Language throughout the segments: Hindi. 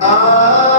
Ah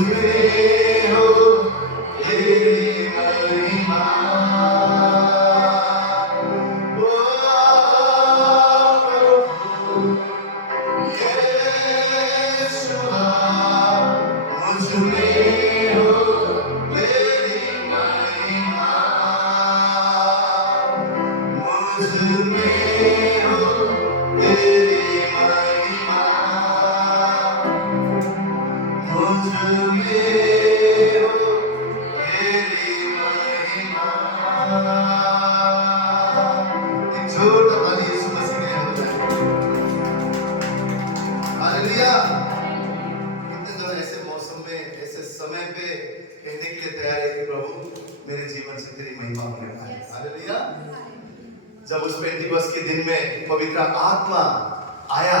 में हो तेरी महिमा। ओ प्रभु यीशुआ, मुझ में हो तेरी महिमा, मुझ में हो तेरी महिमा, मुझ में हो तेरी महिमा। एक छोटा वाली यीशु मसीह के नाम में हालेलुया। कितने लोग ऐसे मौसम में ऐसे समय पे कहने के लिए तैयार है कि प्रभु मेरे जीवन से तेरी महिमा होने पाए। हालेलुया। जब उस पेंटिकोस्ट के दिन में पवित्र आत्मा आया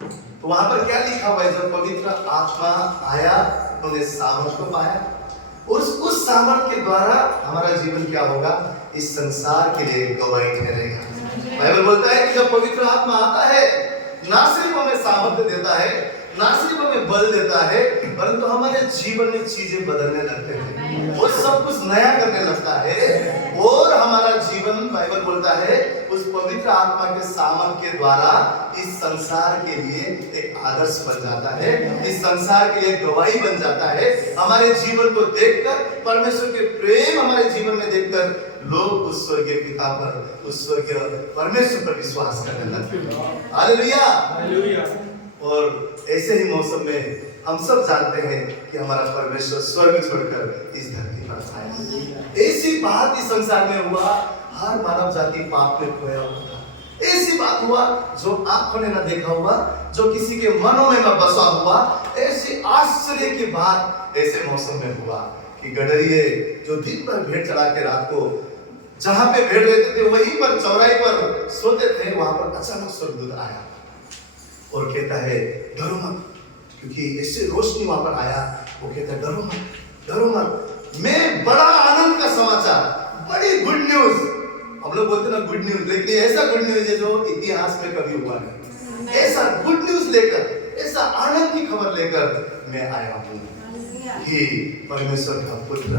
तो वहां पर क्या लिखा हुआ है? जब पवित्र आत्मा आया उन्होंने सामर्थ को पाया, उस सामर्थ के द्वारा हमारा जीवन क्या होगा? इस संसार के लिए गवाही ठहरेगा। बाइबल बोलता है कि जब पवित्र आत्मा आता है ना सिर्फ हमें सामर्थ्य देता है, ना सिर्फ हमें बल देता है, परंतु हमारे जीवन में चीजें बदलने लगते हैं, वो सब कुछ नया करने लगता है और हमारा जीवन बाइबल बोलता है उस पवित्र आत्मा के सामर्थ्य के द्वारा इस संसार के लिए एक आदर्श बन जाता है, इस संसार के लिए गवाही बन जाता है। हमारे जीवन को देखकर, परमेश्वर के प्रेम हमारे जीवन में देखकर लोग उस स्वर्गीय पिता पर, उस स्वर्गीय परमेश्वर पर विश्वास करने लगते हैं। Hallelujah, hallelujah. और ऐसे ही मौसम में हम सब जानते हैं कि हमारा परमेश्वर स्वर्ग छोड़कर इस धरती पर आया। ऐसी बात इस संसार में हुआ, हर मानव जाति पाप में खोया हुआ था। ऐसी बात हुआ जो आंखों ने न देखा हुआ, जो किसी के मनों में न बसा हुआ। ऐसी आश्चर्य की बात ऐसे मौसम में हुआ कि गडरिये जो दिन भर भेड़ चढ़ा के रात को जहां पे भेड़ रहते थे वहीं पर चौराहे पर सोते थे, वहां पर अचानक स्वर्गदूत आया और कहता है डरो मत, क्योंकि ऐसे रोशनी वहां पर आया। वो कहता है डरो मत, डरो मत, मैं बड़ा आनंद का समाचार, बड़ी गुड न्यूज। हम लोग बोलते ना गुड न्यूज, लेकिन ऐसा गुड न्यूज है जो इतिहास में कभी हुआ नहीं। ऐसा गुड न्यूज लेकर, ऐसा आनंद की खबर लेकर मैं आया हूँ कि परमेश्वर का पुत्र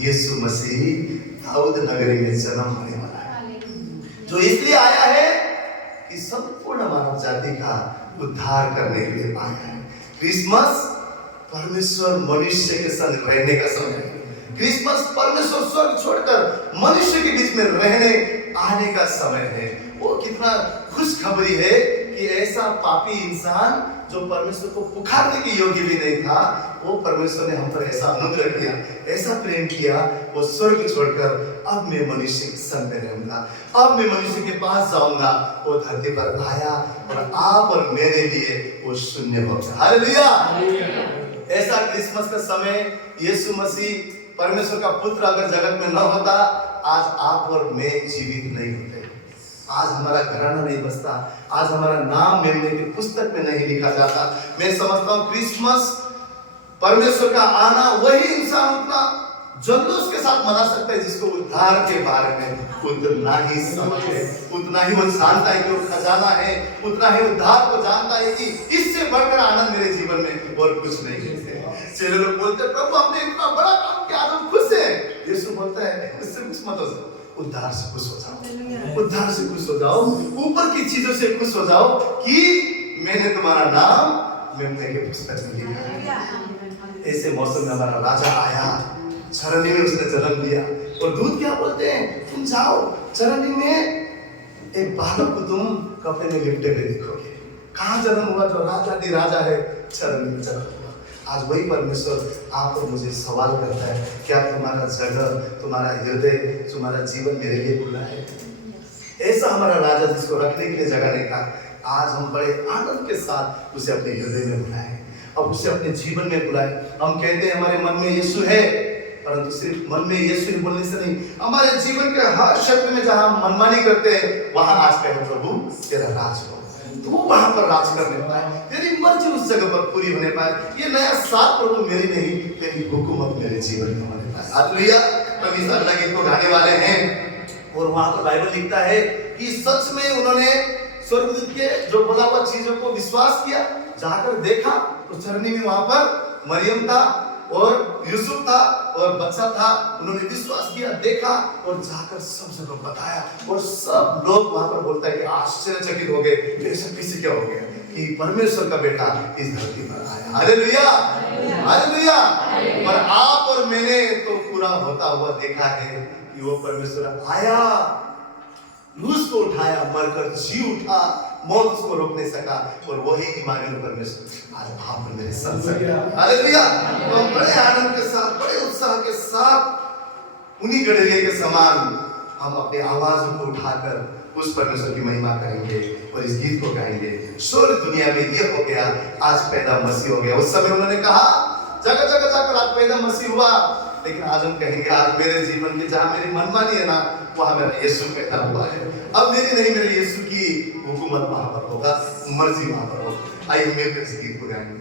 यीशु मसीह दाऊद नगरी में जन्म होने वाला है, जो इसलिए आया है कि संपूर्ण मानव जाति का उद्धार करने के लिए आया है। क्रिसमस परमेश्वर मनुष्य के संग रहने का समय है। क्रिसमस परमेश्वर स्वर्ग छोड़कर मनुष्य के बीच में रहने आने का समय है। वो कितना खुशखबरी है कि ऐसा पापी इंसान जो परमेश्वर को पुकारने के योग्य भी नहीं था, वो परमेश्वर ने हम पर ऐसा अनुग्रह किया, ऐसा प्रेम किया, वो स्वर्ग छोड़कर अब मैं मनुष्य के संग में रहूंगा, अब मैं मनुष्य के पास जाऊंगा। वो धरती पर आया और आप और मेरे लिए वो शून्य हो गया। हालेलुया। ऐसा क्रिसमस का समय यीशु मसीह परमेश्वर का पुत्र अगर जगत में न होता, आज आप और मैं जीवित नहीं होते, आज हमारा घराना नहीं बसता, आज हमारा नाम मेमने की पुस्तक में नहीं लिखा जाता। मैं समझता हूँ क्रिसमस परमेश्वर का आना वही इंसान उतना जुलूस के साथ मना सकता है जिसको उद्धार के बारे में उतना ही समझ है, उतना ही वो जानता है कि वो खजाना है, उतना ही उद्धार को जानता है कि इससे बढ़कर आनंद मेरे जीवन में और कुछ नहीं है। चेले लोग बोलते हैं प्रभु हमने इतना बड़ा काम किया, हम खुश हैं। यीशु बोलता है उससे कुछ मत हो जाओ, उद्धार से खुश हो जाओ, उद्धार से खुश हो जाओ, ऊपर की चीजों से खुश हो जाओ कि मैंने तुम्हारा नाम मेमने के पुस्तक में लिखा है। ऐसे मौसम में हमारा राजा आया, चरनी में उसने जन्म लिया और दूत क्या बोलते हैं, तुम जाओ चरनी में एक बालक को तुम कपड़े में लिपटे हुए दिखोगे। कहाँ जन्म हुआ? जो राजा दी राजा है, चरनी में जन्म हुआ। आज वही परमेश्वर आप और मुझे सवाल करता है, क्या तुम्हारा जगह, तुम्हारा हृदय, तुम्हारा जीवन मेरे लिए खुला है? ऐसा हमारा राजा जिसको रखने के लिए जगह नहीं था, आज हम बड़े आनंद के साथ उसे अपने हृदय में बुलाए, अब उसे अपने जीवन में बुलाए। हम कहते हैं हमारे मन में यीशु है, परंतु सिर्फ मन में यीशु बोलने से नहीं, हमारे जीवन के हर क्षेत्र में जहां हम मनमानी करते हैं वहां आज कहे प्रभु तेरा राज हो, तो वो वहां पर राज करने पाए, तेरी मर्जी उस जगह पर पूरी होने पाए। ये नया साल प्रभु मेरी नहीं, तेरी हुकूमत मेरे जीवन में होने पाए। हालेलुया। हम इस अगला गीत को गाने वाले हैं और वहां पर बाइबल लिखता है कि सच में उन्होंने स्वर्गदूत के जो बोला हुआ चीजों को विश्वास किया, जाकर देखा तो चरनी में वहां पर मरियम था और यूसुफ था और बच्चा था। उन्होंने विश्वास किया, देखा और जाकर सब जगह बताया और सब लोग वहां पर बोलता है कि आश्चर्यचकित हो गए, ऐसा किसी क्या हो गया कि परमेश्वर का बेटा इस धरती पर आया। Hallelujah, hallelujah. पर आप और मैंने तो पूरा होता हुआ देखा है कि वो परमेश्वर आया, क्रूस को उठाया, मरकर जी उठा, मौत उसको रोक नहीं सका और वही इमानुएल परमेश्वर आज आप और मेरे संग है। हालेलुया। तो बड़े आनंद के साथ, बड़े उत्साह के साथ उन्हीं गडरिये के समान हम अपनी आवाज को उठाकर उस परमेश्वर की महिमा करेंगे और इस गीत को गाएंगे। स्वर्ग दुनिया में ये हो गया, आज पैदा मसीह हो गया। उस समय उन्होंने कहा जगह जगह जाकर आज पैदा मसीह हुआ, लेकिन आज हम कहेंगे आज मेरे जीवन में जहां मेरी मनमानी है ना, वहां मेरा यीशु पैदा हुआ है। अब मेरी नहीं, मेरे यीशु की हुकूमत वहां पर होगा, मर्जी वहां पर होगा। आइए मिलकर इस गीत को गाएंगे।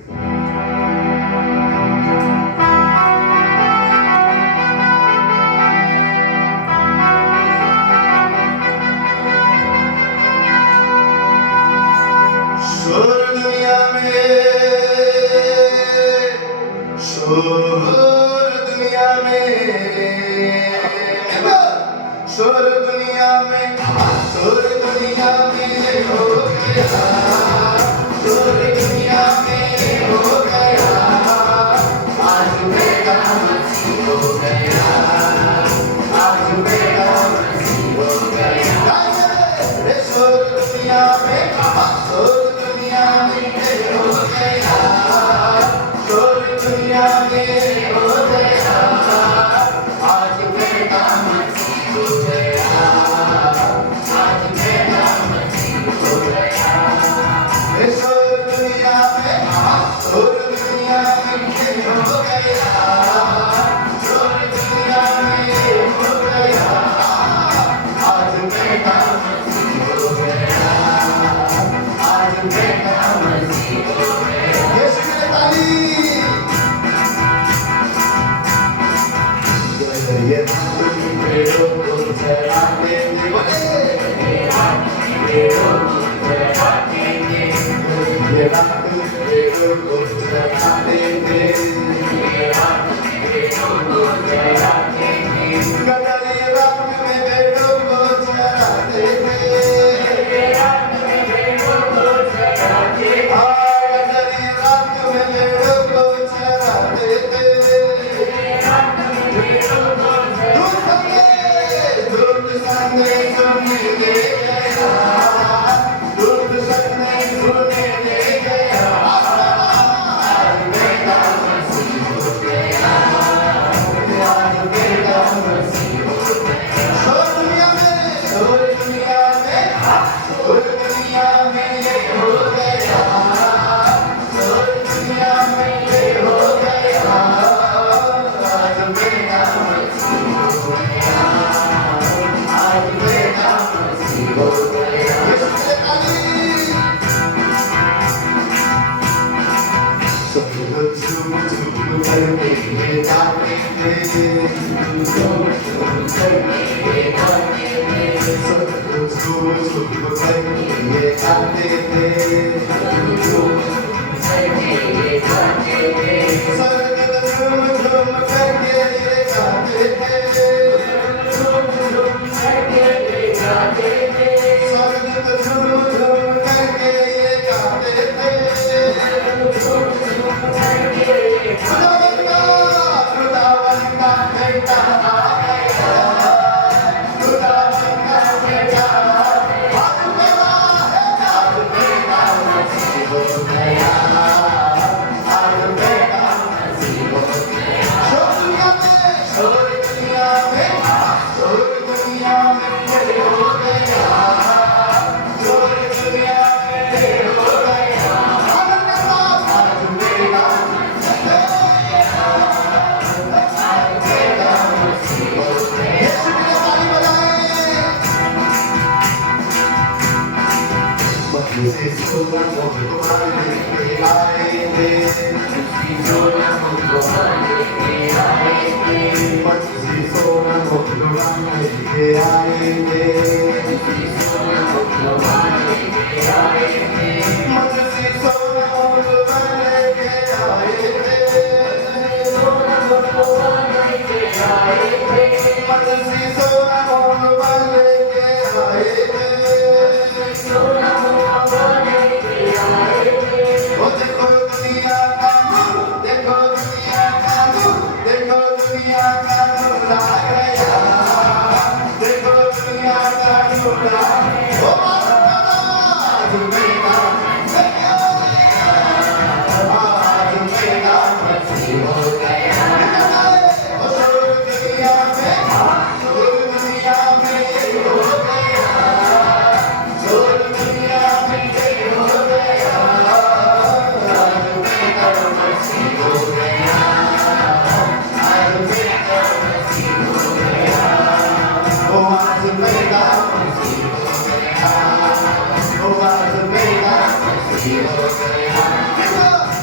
Thank you.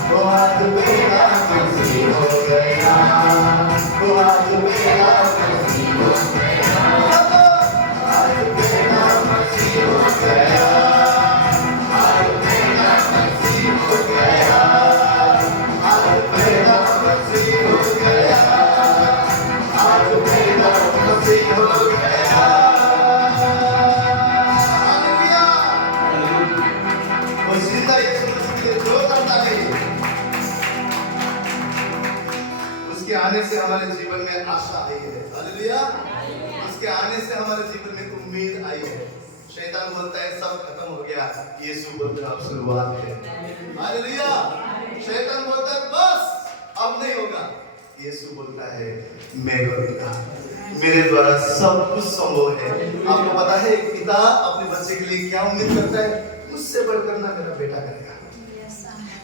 वो आज मेरा मसीह हो गया, वो आज मेरा मसीह हो गया, आज मेरा मसीह हो गया, आज मेरा मसीह हो गया, आज मेरा मसीह हो गया, आज मेरा मसीह हो गया। वो जिंदा यीशु मसीह के जो करता है, उसके आने से हमारे जीवन में आशा आई है। हालेलुया। उसके आने से हमारे जीवन में उम्मीद आई है। शैतान बोलता है सब खत्म हो गया, यीशु बोलता है अब शुरुआत है। हालेलुया। शैतान बोलता है बस अब नहीं होगा, यीशु बोलता है मैं करूंगा, मेरे द्वारा सब कुछ संभव है। आपको पता है एक पिता अपने बच्चे के लिए क्या उम्मीद करता है? मुझसे बढ़कर ना मेरा बेटा करेगा,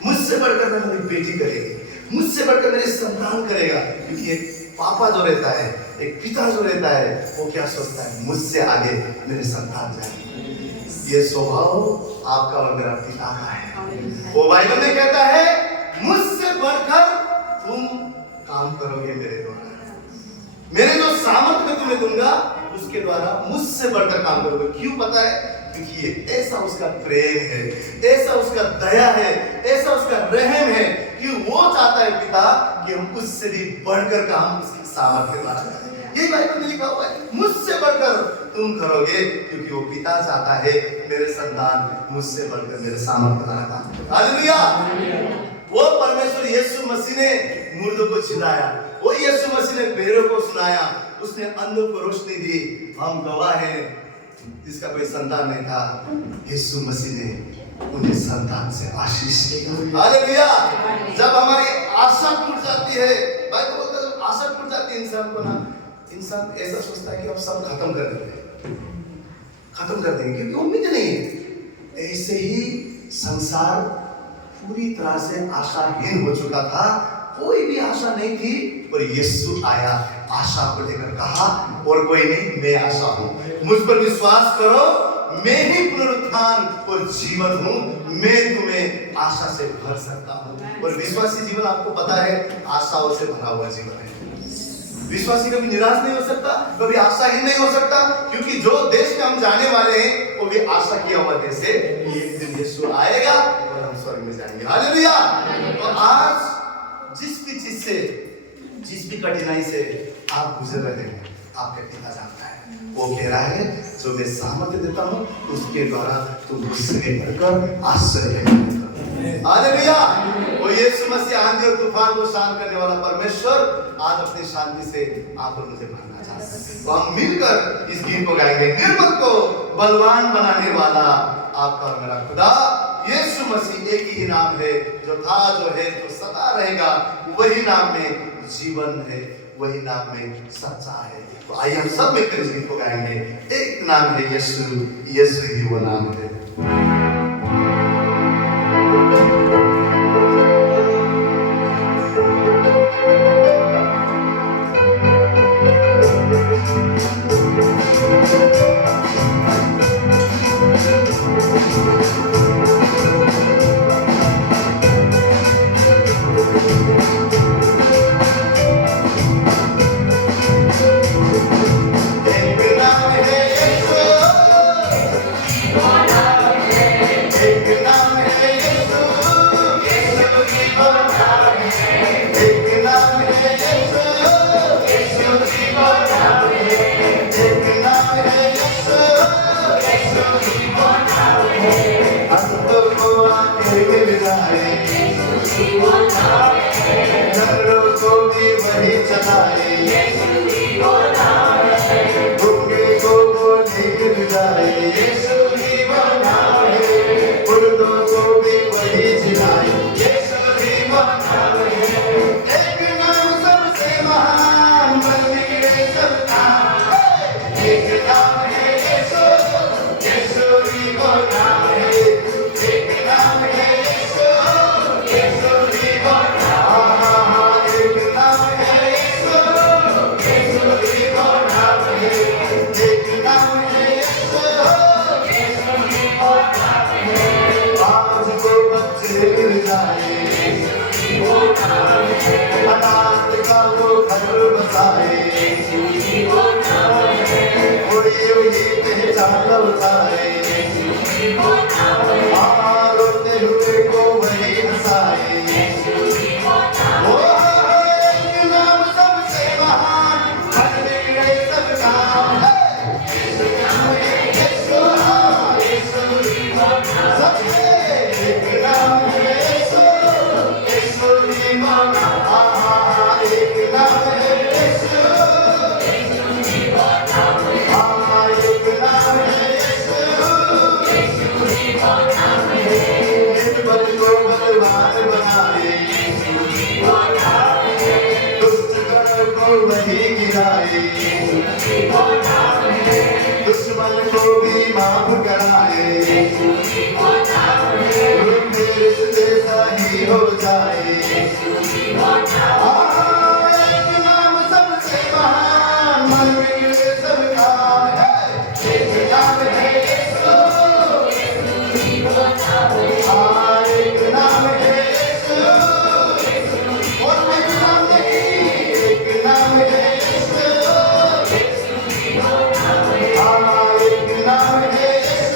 मुझसे बढ़कर ना मेरी बेटी करेगी, मुझसे बढ़कर मेरी संतान करेगा। क्योंकि एक पापा जो रहता है, एक पिता जो रहता है, वो क्या सोचता है? मुझसे आगे मेरे संतान जाएंगे। ये स्वभाव आपका और मेरा पिता का है। वो बाइबल में कहता है मुझसे बढ़कर तुम काम करोगे मेरे द्वारा, मेरे जो सामर्थ्य में तुम्हें दूंगा उसके द्वारा मुझसे बढ़कर काम करोगे। क्यों पता है? क्योंकि ये ऐसा उसका प्रेम है, ऐसा उसका दया है, ऐसा उसका रहम है कि वो चाहता है पिता कि हम उससे भी बढ़कर काम उसकी सामर्थ्य द्वारा करें। ये बाइबल में लिखा हुआ है मुझसे बढ़कर तुम करोगे, क्योंकि वो पिता चाहता है मेरे संतान मुझसे बढ़कर मेरे सामर्थ्य द्वारा काम करें। हालेलुया। वो परमेश्वर यीशु मसीह ने मुर्दों को जिलाया, वो यीशु मसीह ने बेरों को सुनाया, उसने अंधों को रोशनी दी। हम गवाह हैं जिसका कोई संतान नहीं था, यीशु मसीह ने उन्हें संतान से आशीष दी। हालेलुया। जब हमारी आशा टूट जाती है, भाई तो बोलता है आशा टूट जाती है इंसान को ना, इंसान ऐसा सोचता है कि अब सब खत्म कर देंगे, खत्म कर देंगे, क्योंकि उम्मीद नहीं है। ऐसे ही संसार पूरी तरह से आशाहीन हो चुका था, कोई भी आशा नहीं थी। और यीशु आया, आशा को लेकर कहा और कोई नहीं, मैं आशा हूं, मुझ पर विश्वास करो, मैं ही पुनरुत्थान और जीवन हूं, मैं तुम्हें आशा से भर सकता हूं। और विश्वासी जीवन आपको पता है आशाओं से भरा हुआ जीवन है। विश्वासी कभी निराश नहीं हो सकता, कभी आशाहीन नहीं हो सकता, क्योंकि जो देश में हम जाने वाले हैं वो भी आशा किया हुआ देश है। एक दिन यीशु आएगा और हम स्वर्ग में जाएंगे। हालेलुया। तो आज जिस भी चीज से, जिस भी कठिनाई से आप गुजर रहे हैं, आपका पिता जानता है। वो कह रहा है जो मैं सामर्थ्य देता हूं उसके द्वारा तुम मुझसे बढ़कर आश्चर्य करोगे। हालेलुया। वो यीशु मसीह आंधी और तूफान को शांत करने वाला परमेश्वर आज अपनी शांति से आप और मुझे भरना चाहता है। तो हम मिलकर इस गीत को गाएंगे। निर्बल को बलवान बनाने वाला आपका और मेरा खुदा यीशु मसीह एक ही नाम है, जो था, जो है, जो सदा रहेगा। वही नाम में जीवन है, वही नाम में सच्चा है। तो आइए हम सब मिलकर इस गीत को गाएंगे। एक नाम है यीशु, यीशु ही वो नाम है। बचाए। एक नाम सबसे महान, मन में गिरे सब काम है। एक नाम है यीशु, एक नाम है यीशु, और कोई नाम नहीं। एक नाम है यीशु, एक नाम है यीशु,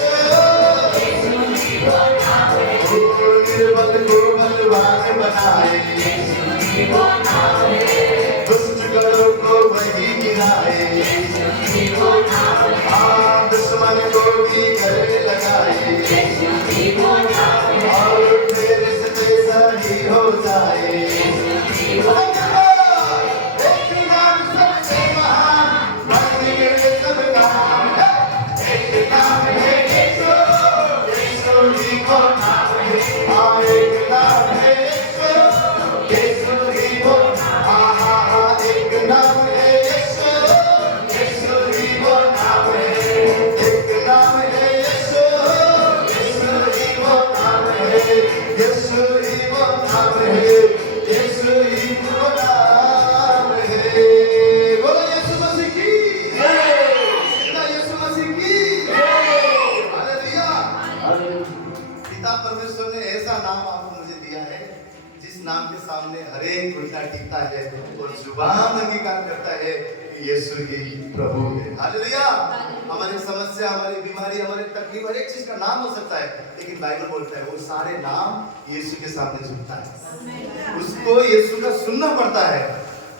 निर्बल को बलवान बनाए, दुष्ट गढ़ों को वही गिराए, दुश्मन को भी गले लगाए, और तेरे से तेरा ही हो जाए। एक नाम सबसे महान, मन में गिरे सब काम है। एक नाम है यीशु, यीशु ही वो नाम है। एक नाम है यीशु, यीशु ही वो, एक नाम है यीशु, यीशु ही वो नाम है। एक नाम है यीशु, यीशु ही वो नाम है। यीशु ही वो नाम है, यीशु ही वो नाम है। बोलो यीशु मसीह की जय, यीशु मसीह की जय। हालेलुया। पिता परमेश्वर ने ऐसा नाम आपको मुझे दिया है जिस नाम के सामने हर एक घुटना टिकता है और जुबान अंगीकार करता है कि यीशु ही प्रभु है। हालेलुया। हमारी समस्या, हमारी बीमारी, हमारी तकलीफ, हर एक चीज का नाम हो सकता है, लेकिन बाइबल बोलता है वो सारे नाम यीशु के सामने झुकता है। उसको यीशु का सुनना पड़ता है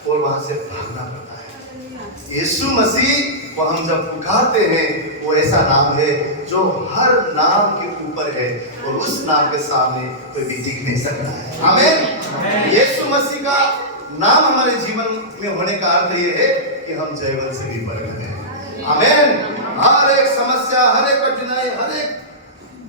और वहां से भागना पड़ता है। यीशु मसीह को हम जब पुकारते हैं, वो ऐसा नाम है जो हर नाम के ऊपर है और उस नाम के सामने कोई भी टिक नहीं सकता है। आमीन। यीशु मसीह का नाम हमारे जीवन में होने का अर्थ ये है कि हम जयवंत से भी बढ़कर हैं। आमीन। हर एक समस्या, हर एक कठिनाई, हर एक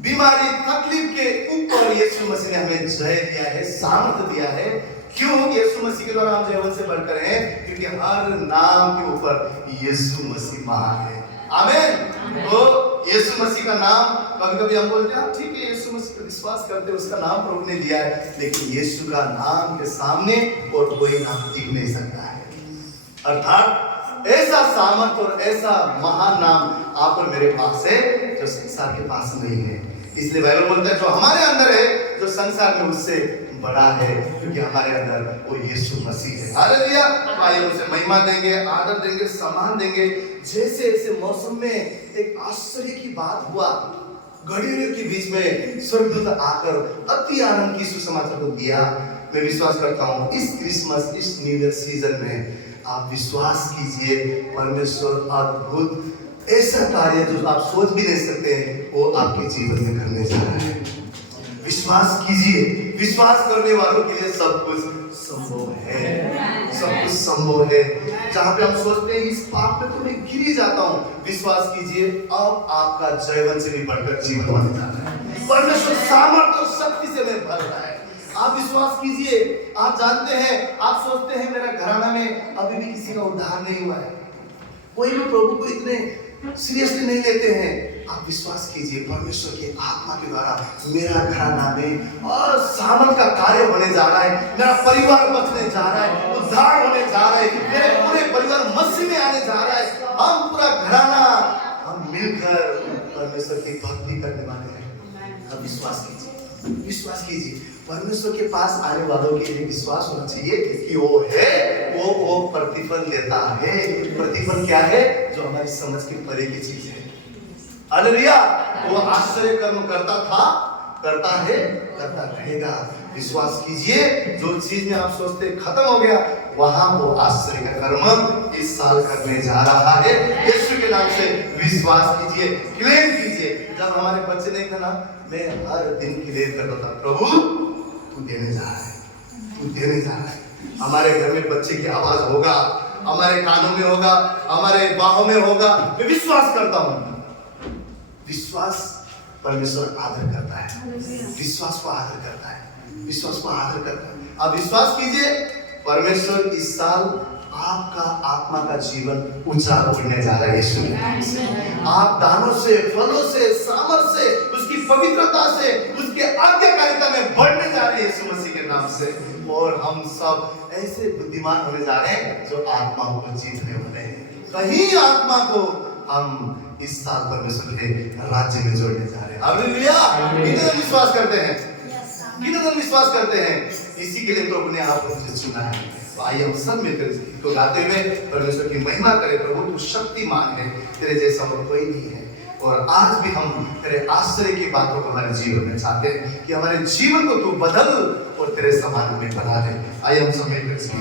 बीमारी, तकलीफ के ऊपर यीशु मसीह ने हमें जय दिया है, सामर्थ्य दिया है। क्यों? यीशु मसीह के द्वारा हम जयवंत से बढ़कर हैं, क्योंकि हर नाम के ऊपर यीशु मसीह महान है। आमीन। तो यीशु मसीह का नाम, कभी-कभी हम बोलते हैं ठीक है यीशु मसीह का विश्वास करते हैं, उसका नाम प्रभु ने दिया है, लेकिन यीशु का नाम के सामने और कोई नाम टिक नहीं सकता है। अर्थात ऐसा सामर्थ और ऐसा महान नाम आप और मेरे पास है जो संसार के पास नहीं है। इसलिए बाइबल बोलता है जो हमारे अंदर है, जो संसार में उससे बड़ा है, क्योंकि हमारे अंदर वो यीशु मसीह है। हालेलुया। आइए उसे महिमा देंगे, आदर देंगे, सम्मान देंगे। जैसे ऐसे मौसम में एक आश्चर्य की बात हुआ, घड़ियों के बीच में स्वर्गदूत आकर अति आनंद की सुसमाचार को दिया। मैं विश्वास करता हूँ इस क्रिसमस, इस न्यू ईयर सीजन में आप विश्वास कीजिए, परमेश्वर अद्भुत ऐसा कार्य जो आप सोच भी नहीं सकते हैं वो आपके जीवन में करने जा रहा है। विश्वास कीजिए, विश्वास करने वालों के लिए सब कुछ संभव है, सब कुछ संभव है। जहाँ पे हम सोचते हैं इस पाप में तो मैं गिर ही जाता हूँ, विश्वास कीजिए अब आपका जयवंत से भी बढ़कर जीवन बन जाता है। परमेश्वर सामर्थ्य और शक्ति से हमें भर रहा है। आप विश्वास कीजिए। आप जानते हैं, आप सोचते हैं मेरा घराना में अभी भी किसी का उद्धार नहीं हुआ है, कोई भी प्रभु को इतने सीरियसली नहीं लेते हैं। आप विश्वास कीजिए, परमेश्वर की आत्मा के द्वारा मेरा घराना में और सामर्थ का कार्य होने जा रहा है। मेरा परिवार बचने जा रहा है, उद्धार होने जा रहा है, मेरे पूरे परिवार मसीह में आने जा रहा है। हम पूरा घराना हम मिलकर परमेश्वर की भक्ति करने वाले हैं। आप विश्वास कीजिए, विश्वास कीजिए। परमेश्वर के पास आने वालों के लिए विश्वास होना चाहिए कि वो है, वो प्रतिफल देता है। प्रतिफल क्या है? जो हमारी समझ के परे की चीज है। हालेलुया। वो आश्चर्य कर्म करता था, करता है, करता रहेगा। विश्वास कीजिए, जो चीज में आप सोचते खत्म हो गया, वहां वो आश्चर्य का कर्म इस साल करने जा रहा है। यीशु के नाम से विश्वास कीजिए, क्लेम कीजिए। जब हमारे बच्चे नहीं थे ना, मैं हर दिन क्लेम करता था, प्रभु तू देने जा रहा है, तू देने जा रहा है। हमारे घर में बच्चे की आवाज होगा, हमारे कानों में होगा, हमारे बाहों में होगा। मैं विश्वास करता हूँ। विश्वास परमेश्वर आदर करता है, विश्वास को आदर करता है, विश्वास को आदर करता है। आप विश्वास कीजिए, परमेश्वर इस साल आपका आत्मा का जीवन ऊंचा उड़ने जा रहा है। यीशु के नाम से आप दानों से, फलों से, सामर्थ से, उसकी पवित्रता से, उसके आज्ञाकारिता में बढ़ने जा रहे हैं। यीशु मसीह के नाम से। और हम सब ऐसे बुद्धिमान होने जा रहे हैं जो आत्माओं को जीतने वाले हैं। कहीं आत्मा को हम इस साल परमेश्वर के राज्य में जोड़ने जा रहे हैं। हालेलुया। कितने विश्वास करते हैं? कितने विश्वास करते हैं? इसी के लिए प्रभु ने आपको मुझे चुना है। तो आइए हम सब मिलकर इसको गाते हुए परमेश्वर की महिमा करें। प्रभु तू शक्तिमान है, तेरे जैसा और कोई नहीं है। और आज भी हम तेरे आश्चर्य की बातों को हमारे जीवन में चाहते हैं कि हमारे जीवन को तू बदल और तेरे समान में बना दे। आइए हम सब मिलकर इसकी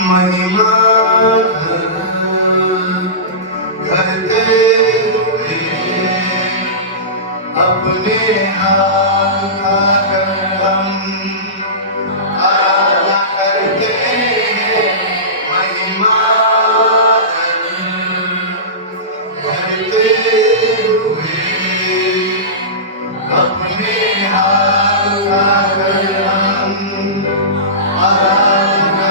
महिमा करते हुए अपने हाथ आकर हम आराधना करते हैं। महिमा करते हुए अपने हाथ आकर हम आराधना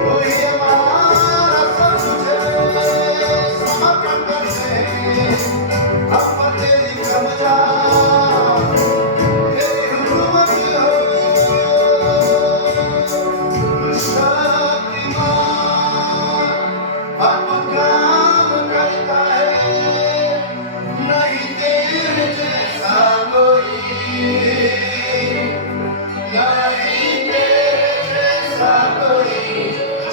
वही हमारा सब कुछ समर्पण करते हैं हम पर तेरी कमजा तेरी हुकूमत हो शक्तिमान अद्भुत काम करता है नहीं तेरे जैसा कोई नहीं तेरे जैसा कोई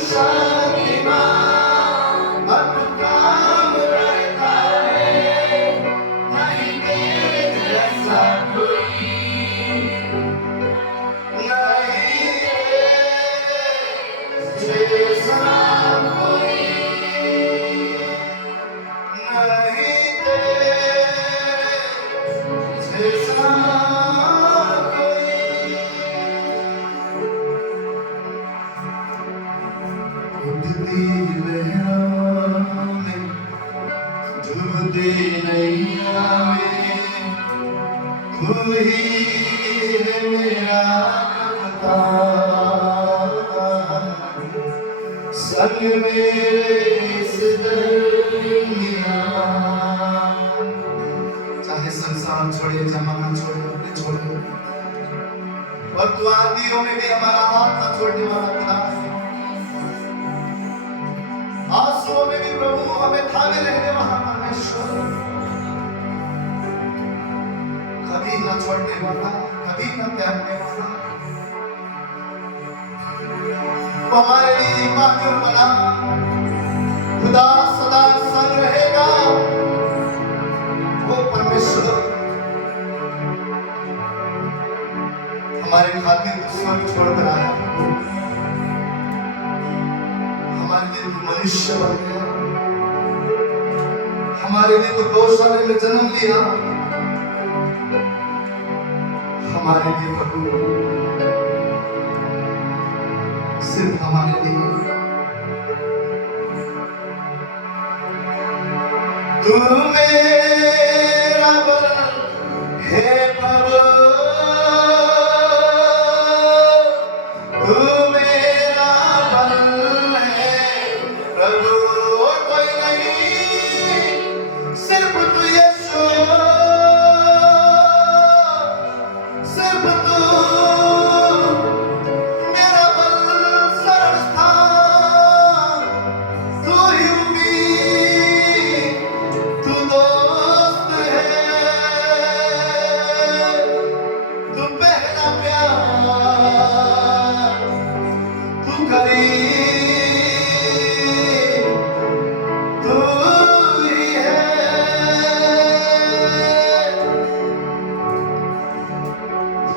शक्तिमान अद्भुत काम करता है नहीं तेरे जैसा कोई नहीं तेरे जैसा कोई नहीं तेरे जैसा कोई उड़ती लहरों में डूबती नैया में तू ही है मेरा कप्तान संग मेरे इस दरिया चाहे संसार छोड़े जमाना छोड़े अपने छोड़े और तू आंधियों में भी हमारा हाथ न छोड़ने वाला खुदा है आंसुओं में भी प्रभु हमें थामे रहने वाला परमेश्वर कभी न छोड़ने वाला कभी न त्यागने वाला वो हमारे लिए इमानुएल बना खुदा सदा संग रहेगा वो परमेश्वर हमारे खातिर तो स्वर्ग छोड़कर आया हमारे लिए तो मनुष्य बन गया हमारे लिए तो गौशाला में जन्म लिया हमारे लिए प्रभु सिर्फ हमारे लिए तू मेरा बल है प्रभु तू मेरा बल है प्रभु और कोई नहीं सिर्फ तू यीशु सिर्फ तू मेरा बल शरण स्थान तू ही उम्मीद तू दोस्त है तू पहला प्यार तू करीब तू ही है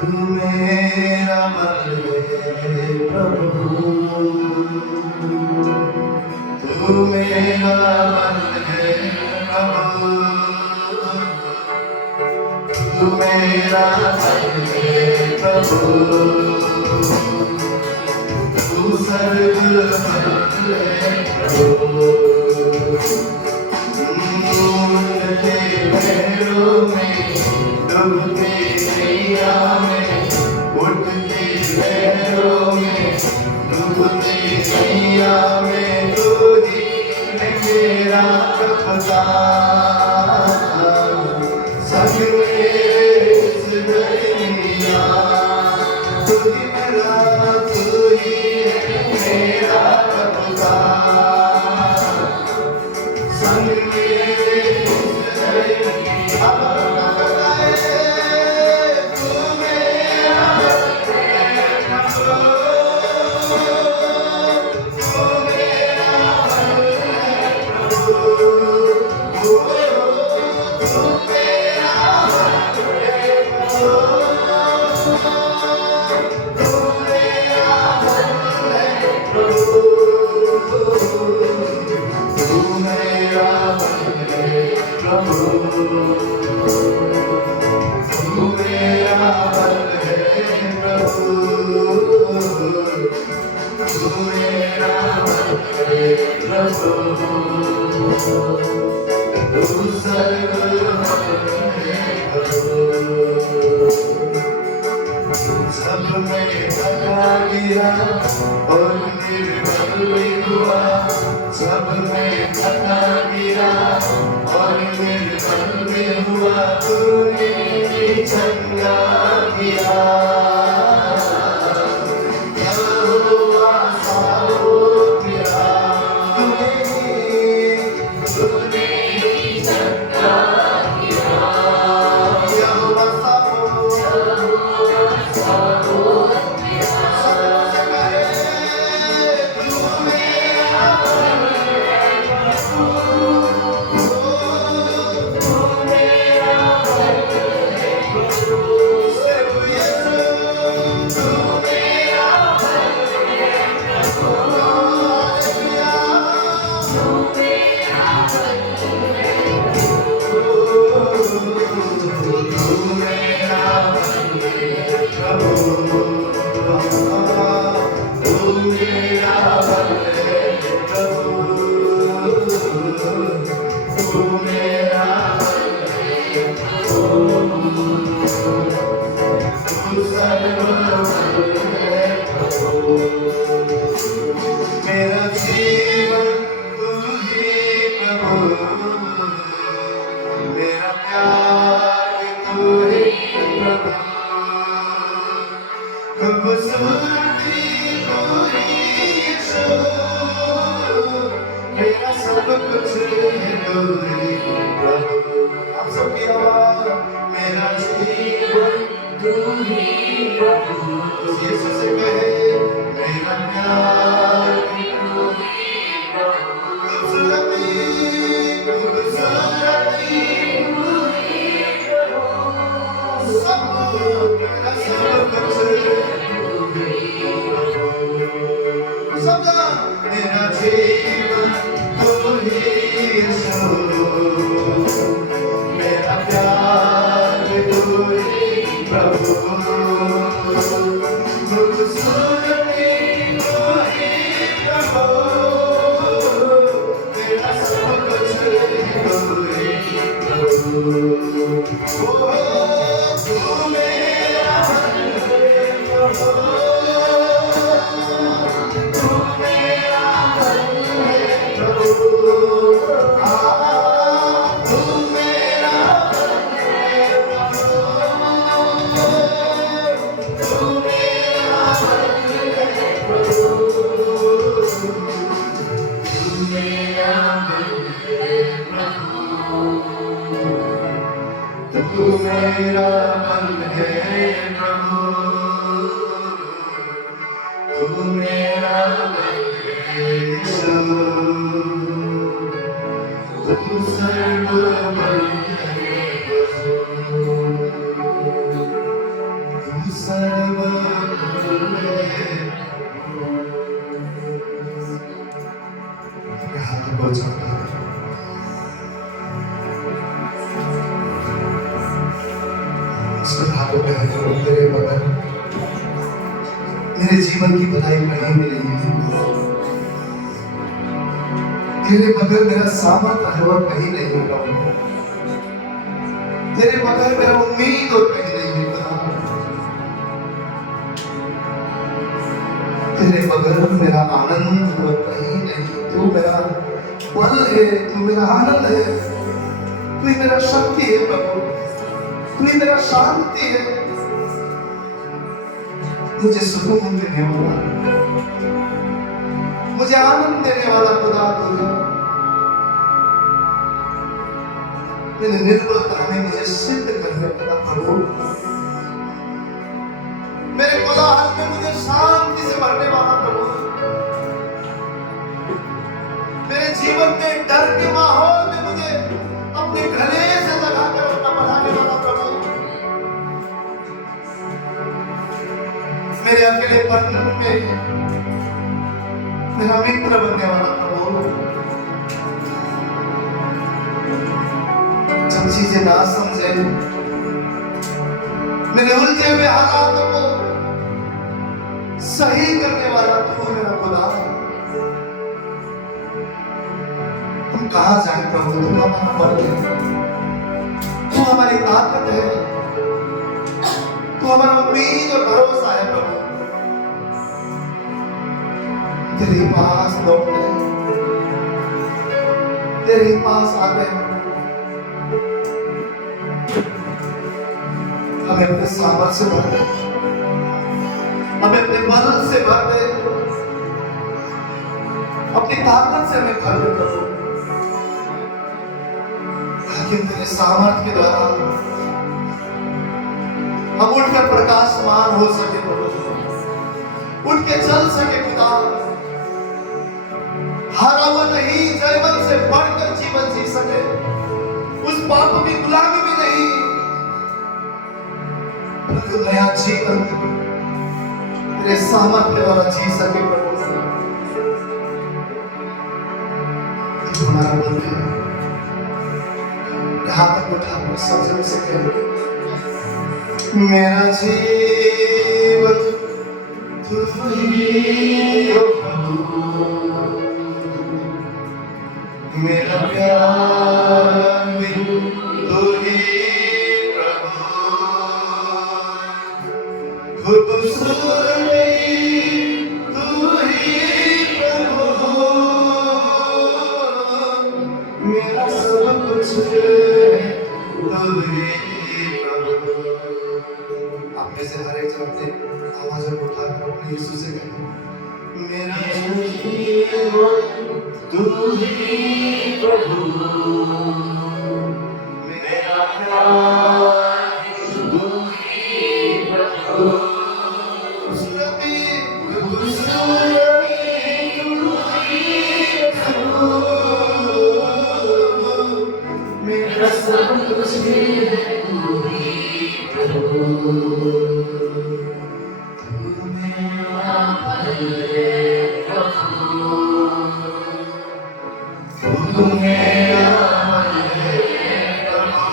तू मेरा बल है प्रभु तू मेरा बल है प्रभु तू मेरा बल है प्रभु तू सर्व बल है प्रभु उड़ते पैरों में डूबते नैया में उड़ते पैरों में डूबते नैया में तू ही है मेरा कप्तान संग मेरे इस दरिया तू ही है मेरा कप्तान संग मेरे इस दरिया तू मेरा जब मैं थका गिरा और निर्बल हुआ, जब मैं थका गिरा और निर्बल हुआ, तूने चंगा किया। यहोवा साओ तेरा, तूने चंगा किया। यहोवा साओ, मेरा जीवन तू ही प्रभु, मेरा प्यार तू ही प्रभु, खूबसूरती तू ही यीशु, मेरा सब कुछ है तू ही प्रभु। आप सबकी आवाज, मेरा जीवन तू ही प्रभु, उस यीशु से कहे मेरा प्यार तू ही प्रभु, खूबसूरती खूबसूरती तू ही प्रभु, सब मेरा सब कुछ तू ही प्रभु। सबका मेरा जीवन तू ही यीशु, मेरा प्यार तू ही प्रभु, खूबसूरती तू ही प्रभु, मेरा सब कुछ तू ही प्रभु। ओ तू मेरा प्रभु, तू मेरा प्रभु, तू मेरा तू मेरा मन है प्रभु, तू मेरा मन है यीशु, तू सर्वबल है प्रभु, तू सर्वबल है। हाथ को चढ़ा तेरे बगैर मेरे जीवन की बधाई कहीं भी नहीं है, तेरे बगैर मेरा सामर्थ्य और कहीं नहीं है प्रभु, तेरे बगैर मेरा उम्मीद और कहीं नहीं है प्रभु, तेरे बगैर मेरा आनंद और कहीं नहीं। तू मेरा बल है, तू मेरा आनंद है, तू मेरा शक्ति है प्रभु, तू मेरा शांति है, मुझे सुकून देने वाला, मुझे आनंद देने वाला खुदा तू है। मेरी निर्बलता में मुझे सिद्ध करने वाला प्रभु, मेरे कोलाहल में मुझे शांति से भरने वाला प्रभु, मेरे जीवन में डर के माहौल में मुझे अपने गले से लगाकर अपना बढ़ाने वाला प्रभु, मेरे अकेलेपन में मेरा मित्र बनने वाला प्रभु, जब चीजें ना समझे, मेरे उलझे हुए हालातों को सही करने वाला तू मेरा खुदा। हम कहां जाए प्रभु, तू हमारा बल है, तू हमारी ताकत है, तू तू हमारा उम्मीद और भरोसा है प्रभु। तेरे पास लौटते हैं, तेरे पास आते हैं। हमें अपने सामर्थ से भर दे, हमें अपने बल से भर दे, अपनी ताकत से हमें भर दे प्रभु, ताकि तेरे सामर्थ के द्वारा हम उठकर प्रकाशमान हो सके प्रभु, उठ के चल सके खुदा। हारा हुआ नहीं, जयवंत से बढ़कर जीवन जी सके, उस पाप की गुलामी में नहीं, परंतु नया जीवन तेरे सामर्थ के द्वारा जी सके प्रभु। हमारा बल है, हाथ उठा सबसे से कह, मेरा जीवन तू ही हो प्रभु, मेरा प्यार भी तू ही प्रभु, खूबसूरती तू ही प्रभु, मेरा सब कुछ तू ही प्रभु। आप में से हर एक जन अपने आवाज उठाकर अपने यीशु से कहें, मेरा जीवन तू ही प्रभु, मेरा प्यार तू ही प्रभु, खूबसूरती तू ही प्रभु, मेरा सब कुछ तू ही प्रभु, तू मेरा बल है प्रभु, तू मेरा बल है प्रभु,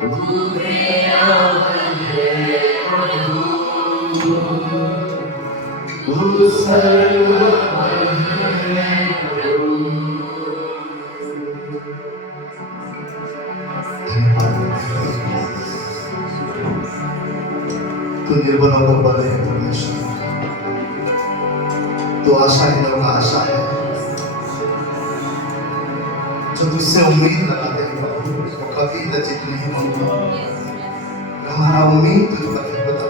तू मेरा बल है प्रभु, तू सर्वबल है प्रभु। तू निर्बलों का बल है परमेश्वर, तू आशाहीनों का आशा है, जो तुझसे उम्मीद लगाते हैं प्रभु वो कभी लज्जित नहीं होंगे। हमारा उम्मीद तुझ पर है खुदा,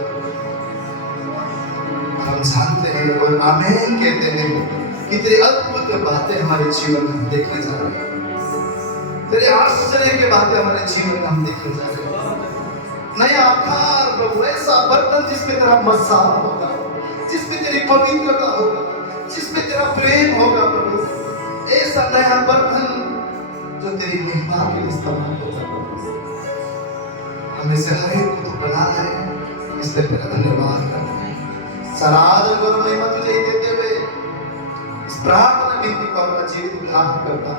हम जानते हैं और आमीन कहते हैं कि तेरी अद्भुत बातें हमारे जीवन में हम देखने जा रहे हैं, तेरे आश्चर्य की बातें हमारे जीवन में हम देखने जा रहे हैं। नया आकार प्रभु, ऐसा बर्तन जिसमें तेरा मसा होगा, जिसमें तेरी पवित्रता होगा, जिसमें तेरा प्रेम होगा प्रभु, ऐसा नया बर्तन जो तेरी महिमा के लिए इस्तेमाल होगा। हमें से हर एक को बना है, इसलिए तेरा धन्यवाद करते हैं। सारा आदर और महिमा तुझे ही देते हुए इस प्रार्थना विनती को अपना जीवित उद्धार करता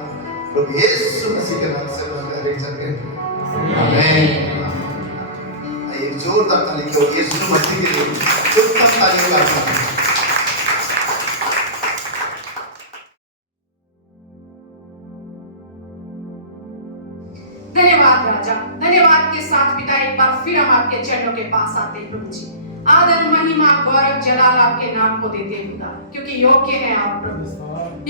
प्रभु यीशु मसीह के नाम से हर एक जगह आमीन। एक जोरदार ताली को यीशु मसीह के लिए उत्तम ताली करता है। धन्यवाद राजा, धन्यवाद के साथ पिता एक बार फिर हम आपके चरणों के पास आते हैं प्रभु जी। आदर महिमा गौरव जलाल आपके नाम को देते हैं खुदा, क्योंकि योग्य है आप प्रभु,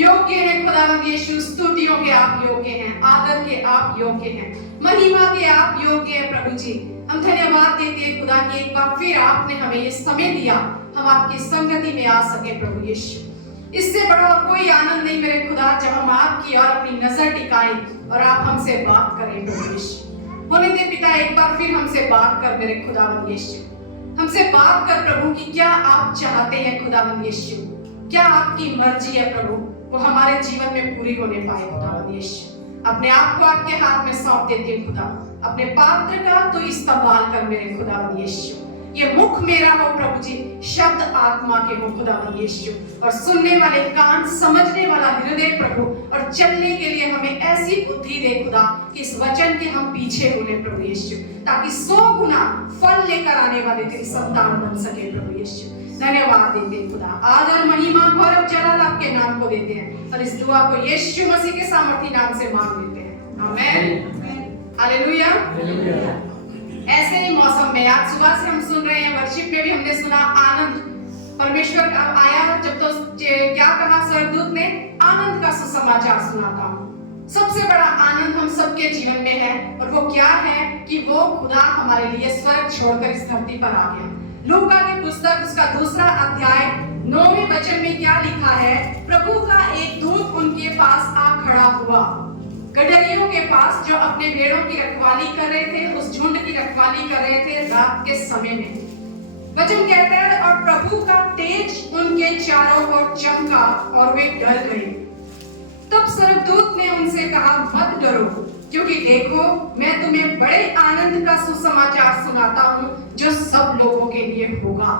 योग्य है खुदावंद यीशु, स्तुतियों के आप योग्य हैं, आदर के आप योग्य हैं, महिमा के आप योग्य हैं प्रभु जी। हम धन्यवाद देते हैं खुदा कि एक बार फिर आपने हमें ये समय दिया, हम आपकी संगति में आ सके प्रभु यीशु। इससे बड़ा और कोई आनंद नहीं मेरे खुदा जब हम आपकी और अपनी नजर टिकाएं और आप हमसे बात करें प्रभु यीशु। होने दे पिता एक बार फिर हमसे बात कर मेरे खुदावंद यीशु, हमसे बात कर प्रभु कि क्या आप चाहते हैं खुदावंद यीशु, क्या आपकी मर्जी है प्रभु वो हमारे जीवन में पूरी होने पाए खुदावंद यीशु। अपने आप को आपके हाथ में सौंप देती हूँ खुदा, अपने पात्र का तो इस्तेमाल कर मेरे खुदावंद यीशु। ये मुख मेरा हो प्रभु जी, शब्द आत्मा के हो खुदावंद यीशु, और सुनने वाले कान, समझने वाला हृदय प्रभु, और चलने के लिए हमें ऐसी बुद्धि दे खुदा कि इस वचन के हम पीछे हो ले प्रभु यीशु, ताकि 100 गुना फल लेकर आने वाले तेरी संतान बन सके प्रभु यीशु। धन्यवाद देते हैं खुदा, आदर महिमा गौरव जलाल आपके नाम को देते हैं और इस दुआ को यीशु मसीह के सामर्थी नाम से मांग लेते हैं, आमीन, हालेलुया। ऐसे ही मौसम में आज सुबह से हम सुन रहे हैं, वर्शिप में भी हमने सुना आनंद। परमेश्वर आया जब तो क्या कहा स्वर्गदूत ने, आनंद का सुसमाचार सुनाता हूं। सबसे बड़ा आनंद हम सबके जीवन में है, और वो क्या है कि वो खुदा हमारे लिए स्वर्ग छोड़कर इस धरती पर आ गया। लूका की पुस्तक उसका 2 अध्याय 9वें वचन में क्या लिखा है, प्रभु का एक दूत उनके पास आ खड़ा हुआ, गडरियों के पास जो अपने भेड़ों की रखवाली कर रहे थे, उस झुंड की रखवाली कर रहे थे रात के समय में। वचन कहता है और प्रभु का तेज उनके चारों ओर चमका और वे डर गए। तब स्वर्गदूत ने उनसे कहा, मत डरो, क्योंकि देखो मैं तुम्हें बड़े आनंद का सुसमाचार सुनाता हूँ जो सब लोगों के लिए होगा।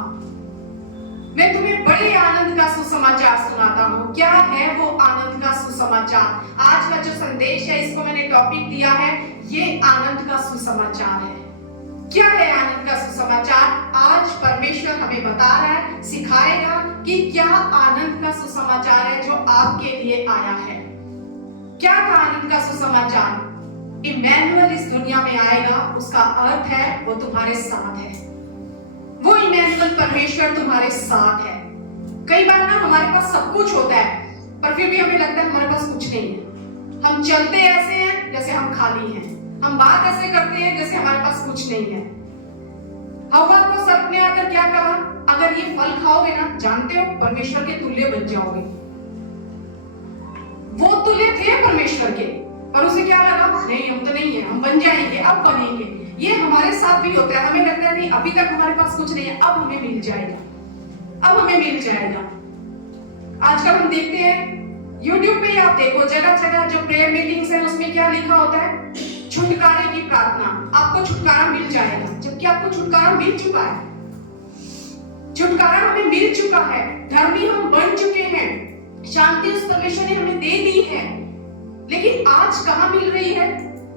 मैं तुम्हें बड़े आनंद का सुसमाचार सुनाता हूँ। क्या है वो आनंद का सुसमाचार? आज का जो संदेश है, इसको मैंने टॉपिक दिया है, ये आनंद का सुसमाचार है। क्या है आनंद का सुसमाचार? आज परमेश्वर हमें बता रहा है, सिखाएगा कि क्या आनंद का सुसमाचार है जो आपके लिए आया है। क्या था आनंद का सुसमाचार? इमैनुअल इस दुनिया में आएगा, उसका अर्थ है वो तुम्हारे साथ है। वो इमैनुअल परमेश्वर तुम्हारे साथ है। कई बार ना हमारे पास सब कुछ होता है, पर फिर भी हमें लगता है हमारे पास कुछ नहीं है। हम चलते ऐसे हैं जैसे हम खाली हैं, हम बात ऐसे करते हैं जैसे हमारे पास कुछ नहीं है। हव्वा को सर्प ने आकर क्या कहा, अगर ये फल खाओगे ना, जानते हो परमेश्वर के तुल्य बन जाओगे। वो तुल्य थे परमेश्वर के, पर उसे क्या लगा, नहीं हम तो नहीं है, हम बन जाएंगे, अब बनेंगे। ये हमारे साथ भी होता है, हमें लगता है नहीं अभी तक हमारे पास कुछ नहीं है, अब हमें मिल जाएगा, अब हमें मिल जाएगा। आजकल हम देखते हैं YouTube पे, आप देखो जगह जगह जो प्रेयर मीटिंग्स है उसमें क्या लिखा होता है, छुटकारे की प्रार्थना, आपको छुटकारा मिल जाएगा। जबकि आपको छुटकारा मिल चुका है, छुटकारा हमें मिल चुका है, धर्मी हम बन चुके हैं, शांति उस परमेश्वर ने हमें दे दी है। लेकिन आज कहाँ मिल रही है?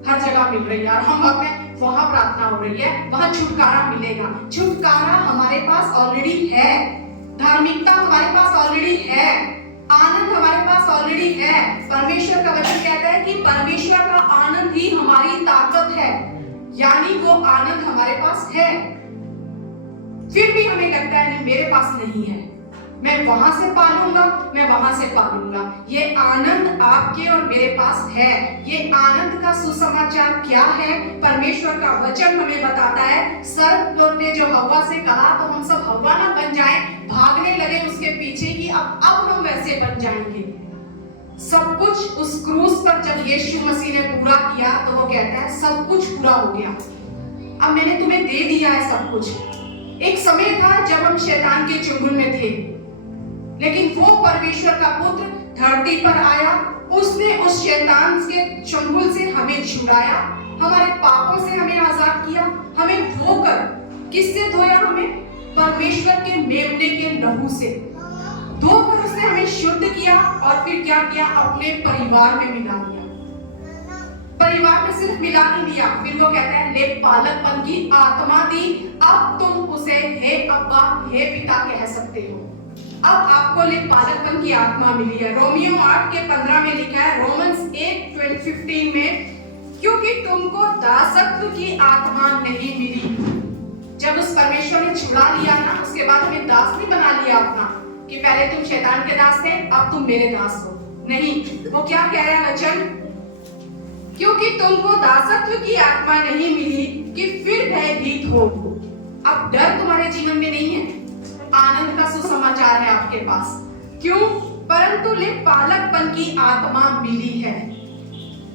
हर जगह मिल रही है, और हम अपने वहां प्रार्थना हो रही है, वहां छुटकारा मिलेगा। छुटकारा हमारे पास ऑलरेडी है, धार्मिकता हमारे पास ऑलरेडी है, आनंद हमारे पास ऑलरेडी है। परमेश्वर का वचन कहता है कि परमेश्वर का आनंद ही हमारी ताकत है, यानी वो आनंद हमारे पास है। फिर भी हमें लगता है नहीं मेरे पास नहीं है, मैं वहां से पालूंगा, मैं वहां से पालूंगा। ये आनंद आपके और मेरे पास है। ये आनंद का सुसमाचार क्या है? परमेश्वर का वचन हमें बताता है। सर्प ने जो हव्वा से कहा, तो हम सब हव्वा ना बन जाएं, भागने लगे उसके पीछे कि अब हम वैसे बन जाएंगे। सब कुछ उस क्रूस पर जब यीशु मसीह ने पूरा किया, तो वो कहता है सब कुछ पूरा हो गया, अब मैंने तुम्हें दे दिया है सब कुछ। एक समय था जब हम शैतान के चुंगल में थे, लेकिन वो परमेश्वर का पुत्र धरती पर आया, उसने उस शैतान के चंगुल से हमें छुड़ाया, हमारे पापों से हमें आजाद किया, हमें धोकर, किससे धोया? हमें परमेश्वर के मेमने के लहू से धोकर उसने हमें शुद्ध किया, और फिर क्या किया? अपने परिवार में मिला दिया। परिवार में सिर्फ मिला नहीं दिया, फिर वो कहता है ले पालकपन की आत्मा दी, अब तुम उसे हे अब्बा हे पिता कह सकते हो। अब आपको ले पालकपन की आत्मा मिली है। रोमियो 8:15 में लिखा है, रोमन्स 8:15 में, क्योंकि तुमको दासत्व की आत्मा नहीं मिली। जब उस परमेश्वर ने छुड़ा लिया ना, उसके बाद हमें दास नहीं बना लिया अपना, कि पहले तुम शैतान के दास थे, अब तुम मेरे दास हो। नहीं, वो क्या कह रहा है वचन, क्योंकि तुमको दासत्व की आत्मा नहीं मिली कि फिर भयभीत हो। अब डर तुम्हारे जीवन में नहीं है, आनंद का सुसमाचार है आपके पास। क्यों? परंतु ले पालकपन की आत्मा मिली है।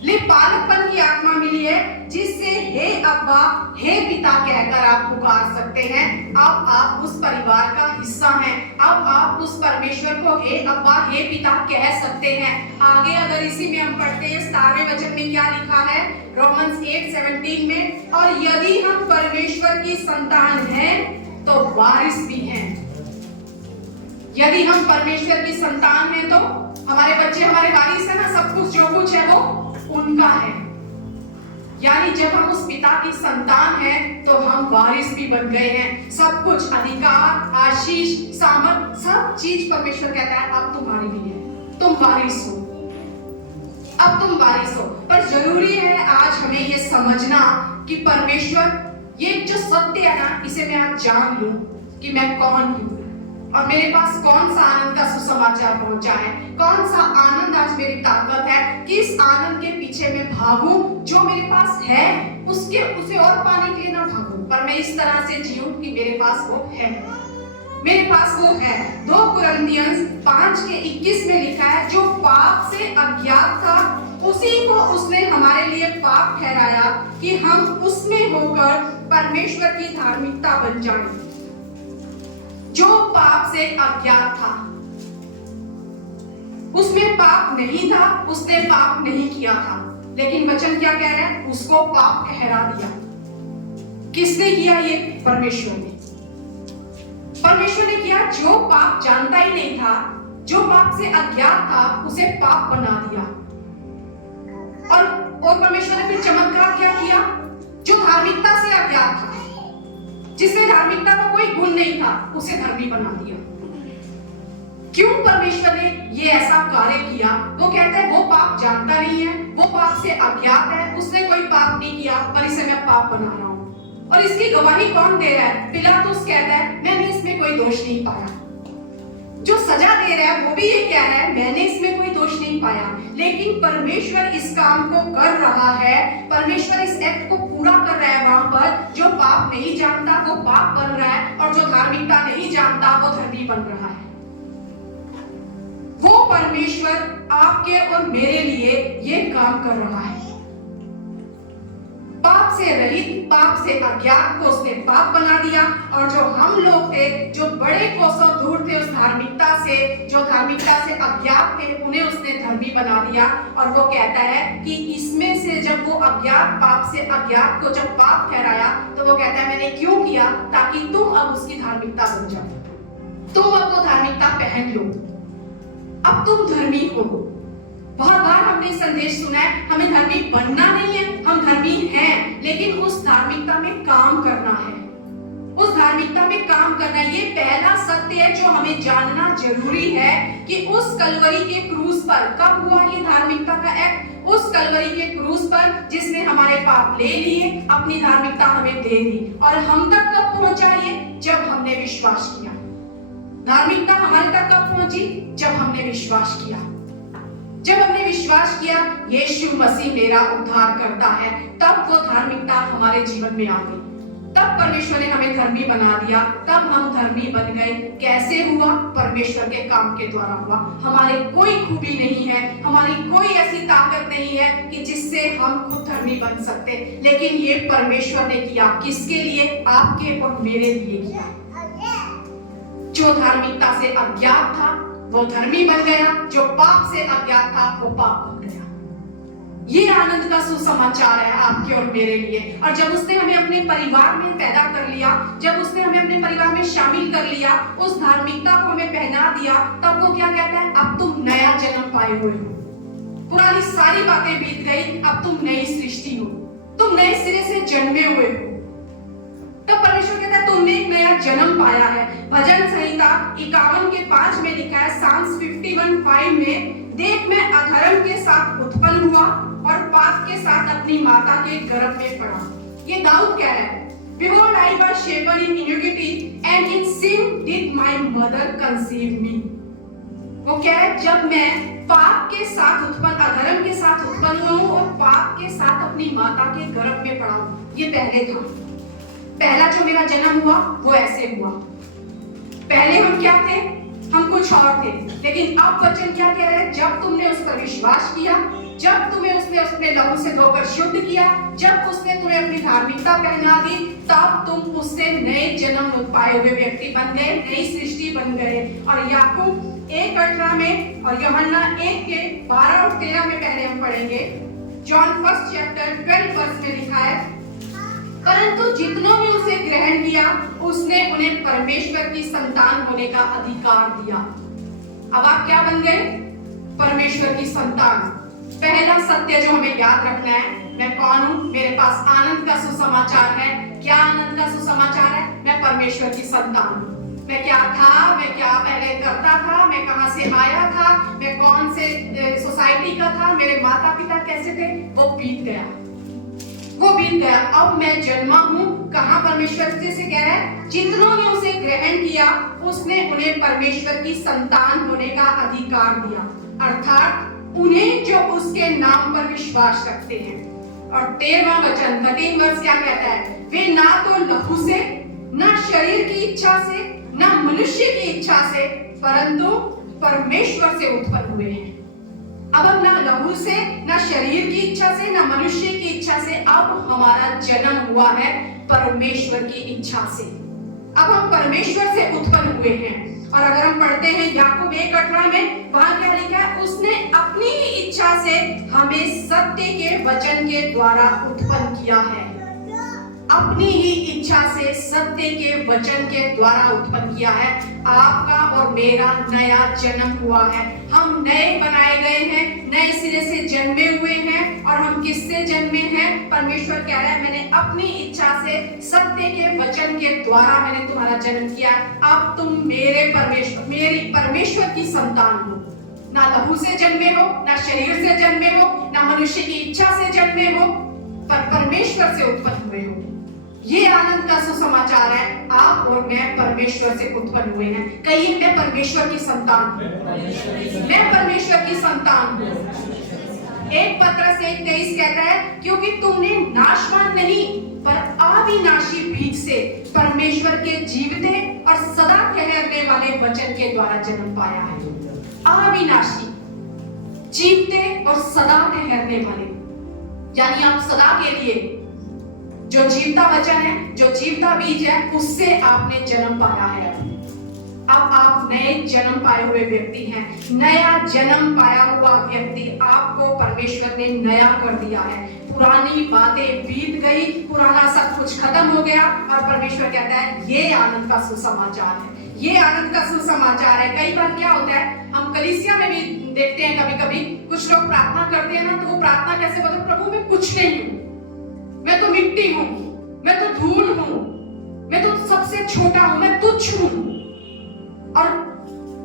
ले पालकपन की आत्मा मिली है, जिससे हे अब्बा हे पिता कहकर आप पुकार सकते हैं। अब आप उस परिवार का हिस्सा हैं, अब आप उस परमेश्वर को हे अब्बा हे पिता कह सकते हैं। आगे अगर इसी में हम पढ़ते हैं, 17वें वचन में क्या लिखा है, रोमन्स 8:17 में, और यदि हम परमेश्वर की संतान हैं तो वारिस भी हैं। यदि हम परमेश्वर की संतान हैं तो हमारे बच्चे हमारे वारिस है ना, सब कुछ जो कुछ है वो उनका है। यानी जब हम उस पिता की संतान हैं तो हम वारिस भी बन गए हैं। सब कुछ, अधिकार, आशीष, सामर्थ, सब चीज परमेश्वर कहता है अब तुम्हारी भी है, तुम वारिस हो, अब तुम वारिस हो। पर जरूरी है आज हमें ये समझना कि परमेश्वर ये जो सत्य है ना, इसे मैं आज जान लूं कि मैं कौन हूं और मेरे पास कौन सा आनंद का सुसमाचार पहुंचा है, कौन सा आनंद आज मेरी ताकत है कि इस आनंद के पीछे मैं भागूं, जो मेरे पास है उसे और पाने के लिए ना भागूं, पर मैं इस तरह से जीऊं कि मेरे पास वो है, मेरे पास वो है। 2 कुरिन्थियंस 5:21 में लिखा है, जो पाप से अज्ञात था उसी को उसने हमारे लिए पाप ठहराया कि हम उसमें होकर परमेश्वर की धार्मिकता बन जाएं। जो पाप से अज्ञात था, उसमें पाप नहीं था, उसने पाप नहीं किया था, लेकिन वचन क्या कह रहा है, उसको पाप ठहरा दिया। किसने किया ये? परमेश्वर ने। परमेश्वर ने किया। जो पाप जानता ही नहीं था, जो पाप से अज्ञात था, उसे पाप बना दिया। और परमेश्वर ने फिर चमत्कार क्या किया? जो धार्मिकता से अज्ञात था, जिसमें धार्मिकता का कोई गुण नहीं था, उसे धर्मी बना दिया। क्यों परमेश्वर ने ये ऐसा कार्य किया? वो कहता है वो पाप जानता नहीं है, वो पाप से अज्ञात है, उसने कोई पाप नहीं किया, पर इसे मैं पाप बना रहा हूं। और इसकी गवाही कौन दे रहा है? पिलातुस कहता है मैंने इसमें कोई दोष नहीं पाया। जो सजा दे रहा है वो भी ये कह रहा है मैंने इसमें कोई दोष नहीं पाया, लेकिन परमेश्वर इस काम को कर रहा है, परमेश्वर इस एक्ट को पूरा कर रहा है। वहां पर जो पाप नहीं जानता वो पाप बन रहा है, और जो धार्मिकता नहीं जानता वो धर्मी बन रहा है। वो परमेश्वर आपके और मेरे लिए ये काम कर रहा है। पाप से रहित, पाप से अज्ञात को उसने पाप बना दिया, और जो हम लोग थे, जो बड़े कोसों दूर थे उस धार्मिकता से, जो धार्मिकता से अज्ञात थे, उन्हें उसने धर्मी बना दिया। और वो कहता है कि इसमें से जब वो अज्ञात, पाप से अज्ञात को जब पाप ठहराया, तो वो कहता है मैंने क्यों किया? ताकि तुम अब उसकी धार्मिकता बन जाओ, तुम अब वो धार्मिकता पहन लो, अब तुम धर्मी हो। बहुत बार हमने संदेश सुना है, हमें धर्मी बनना नहीं है, हम धर्मी हैं, लेकिन उस धार्मिकता में काम करना है, उस धार्मिकता में काम करना है। ये पहला सत्य है जो हमें जानना जरूरी है कि उस कलवरी के क्रूस पर कब हुआ ये धार्मिकता का एक्ट? उस कलवरी के क्रूस पर, जिसने हमारे पाप ले लिए, अपनी धार्मिकता हमें दे दी, और हम तक कब पहुंचा ये? जब हमने विश्वास किया। धार्मिकता हमारे तक कब पहुंची? जब हमने विश्वास किया। जब हमने विश्वास किया यीशु मसीह मेरा उद्धार करता है, तब वो धार्मिकता हमारे जीवन में आ गई। तब परमेश्वर ने हमें धर्मी बना दिया, तब हम धर्मी बन गए। कैसे हुआ? परमेश्वर के काम के द्वारा हुआ। हमारी कोई खूबी नहीं है, हमारी कोई ऐसी ताकत नहीं है कि जिससे हम खुद धर्मी बन सकते, लेकिन ये परमेश्वर ने किया। किसके लिए? आपके और मेरे लिए किया। जो धार्मिकता से अज्ञात था वो धर्मी बन गया, जो पाप से अज्ञात था वो पाप बन गया। ये आनंद का सुसमाचार है आपके और मेरे लिए। और जब उसने हमें अपने परिवार में पैदा कर लिया, जब उसने हमें अपने परिवार में शामिल कर लिया, उस धार्मिकता को हमें पहना दिया, तब वो क्या कहता है? अब तुम नया जन्म पाए हुए हो, पुरानी सारी बातें बीत गई, अब तुम नई सृष्टि हो, तुम नए सिरे से जन्मे हुए हो। तब परमेश्वर कहता है तुमने एक नया जन्म पाया है। भजन संहिता 51:5 में लिखा है, Psalms 51:5 में, देख मैं अधर्म के साथ उत्पन्न हुआ और पाप के साथ अपनी माता के गर्भ में पड़ा। ये दाऊद कह रहा है, Behold, I was shapen in iniquity, and in sin did my mother conceive me. वो कह रहा है जब मैं पाप के साथ उत्पन्न, अधर्म के साथ उत्पन्न हुआ हूँ और पाप के साथ अपनी माता के गर्भ में पड़ा हूँ। ये पहले था। पहला जो मेरा जन्म हुआ वो ऐसे हुआ। पहले हम क्या थे? हम कुछ और थे, लेकिन अब वचन क्या कह रहा है? जब तुमने उस पर विश्वास किया, जब तुम्हें उसने अपने लहू से धोकर शुद्ध किया, जब उसने तुम्हें अपनी धार्मिकता पहना दी, तब तुम उससे नए जन्म पाए हुए व्यक्ति बन गए, नई सृष्टि बन गए। और याकूब 1:18 में और यूहन्ना 1:12 और 13 में पहले हम पढ़ेंगे। जॉन 1:12 में लिखा है, परंतु जितनों ने उसे ग्रहण किया उसने उन्हें परमेश्वर की संतान होने का अधिकार दिया। अब आप क्या बन गए? परमेश्वर की संतान। पहला सत्य जो हमें याद रखना है, मैं कौन हूं? मेरे पास आनंद का सुसमाचार है। क्या आनंद का सुसमाचार है? मैं परमेश्वर की संतान हूं। मैं क्या था, मैं क्या पहले करता था, मैं कहां से आया था, मैं कौन से सोसाइटी का था, मेरे माता पिता कैसे थे, वो बीत गया। वो बीत गया, अब मैं जन्मा हूँ। कहाँ परमेश्वर से कह रहा है, जितनों ने उसे ग्रहण किया उसने उन्हें परमेश्वर की संतान होने का अधिकार दिया, अर्थात उन्हें जो उसके नाम पर विश्वास रखते हैं। और 13वां वचन 13 वर्ष क्या कहता है, वे ना तो लहू से, ना शरीर की इच्छा से, ना मनुष्य की इच्छा से, परंतु परमेश्वर से उत्पन्न हुए हैं। अब हम ना लहू से, ना शरीर की इच्छा से, ना मनुष्य की इच्छा से, अब हमारा जन्म हुआ है परमेश्वर की इच्छा से। अब हम परमेश्वर से उत्पन्न हुए हैं। और अगर हम पढ़ते हैं याकूब 1:18 में, वहां क्या लिखा है, उसने अपनी ही इच्छा से हमें सत्य के वचन के द्वारा उत्पन्न किया है। अपनी ही इच्छा से सत्य के वचन के द्वारा उत्पन्न किया है। आपका और मेरा नया जन्म हुआ है। हम नए बनाए गए हैं, नए सिरे से जन्मे हुए हैं। और हम किससे जन्मे हैं? परमेश्वर कह रहा है, मैंने अपनी इच्छा से सत्य के वचन के द्वारा मैंने तुम्हारा जन्म किया। अब तुम मेरी परमेश्वर की संतान हो। ना लहू से जन्मे हो, ना शरीर से जन्मे हो, ना मनुष्य की इच्छा से जन्मे हो, पर परमेश्वर से उत्पन्न हुए हो। ये आनंद का सुसमाचार है। आप और मैं परमेश्वर से उत्पन्न हुए हैं। कहिए, मैं परमेश्वर की संतान हूं। मैं परमेश्वर की संतान हूं। 1 पत्रस 1:23 कहता है, क्योंकि तुमने नाशवान नहीं पर अविनाशी बीज से परमेश्वर के जीवते और सदा ठहरने वाले वचन के द्वारा जन्म पाया है। अविनाशी, जीवते और सदा ठहरने वाले, यानी आप सदा के लिए, जो जीवता वचन है, जो जीवता बीज है, उससे आपने जन्म पाया है। अब आप नए जन्म पाए हुए व्यक्ति हैं। नया जन्म पाया हुआ व्यक्ति, आपको परमेश्वर ने नया कर दिया है। पुरानी बातें बीत गई, पुराना सब कुछ खत्म हो गया। और परमेश्वर कहता है, ये आनंद का सुसमाचार है। ये आनंद का सुसमाचार है। कई बार क्या होता है, हम कलीसिया में भी देखते हैं, कभी कभी कुछ लोग प्रार्थना करते हैं ना, तो वो प्रार्थना कैसे बोलते हैं, प्रभु मैं कुछ नहीं हूं, मैं तो मिट्टी हूं, मैं तो धूल हूं, मैं तो सबसे छोटा हूं, मैं तुच्छ हूं। और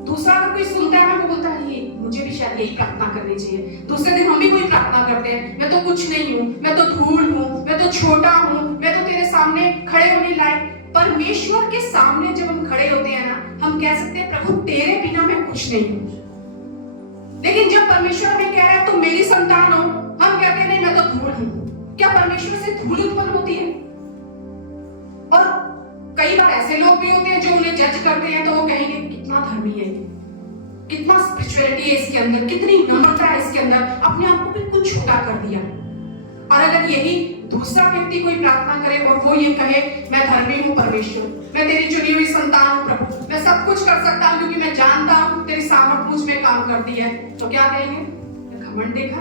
दूसरा अगर कोई सुनता है ना, वो बोलता है, ये मुझे भी शायद यही प्रार्थना करनी चाहिए। दूसरे दिन हम भी कोई प्रार्थना करते हैं, मैं तो कुछ नहीं हूं, मैं तो धूल हूं, मैं तो छोटा हूं, मैं तो तेरे सामने खड़े होने लायक। परमेश्वर के सामने जब हम खड़े होते हैं ना, हम कह सकते हैं, प्रभु तेरे बिना मैं कुछ नहीं हूं। लेकिन जब परमेश्वर हमें कह रहा है तुम मेरी संतान हो, हम कहते हैं नहीं, मैं तो धूल हूं। क्या परमेश्वर से धूल उत्पन्न होती है? और कई बार ऐसे लोग भी होते हैं जो उन्हें जज करते हैं, तो वो कहेंगे कितना धर्मी है, कितना स्पिरिचुअलिटी है इसके अंदर, कितनी नम्रता है इसके अंदर, अपने आप को बिल्कुल छोटा कर दिया। और अगर यही दूसरा व्यक्ति कोई प्रार्थना करे और वो ये कहे, मैं धर्मी हूँ परमेश्वर, मैं तेरी चुनी हुई संतान हूँ प्रभु, मैं सब कुछ कर सकता हूँ क्योंकि मैं जानता हूँ तेरी सामर्थ मुझ में काम करती है, तो क्या कहेंगे? घमंड देखा,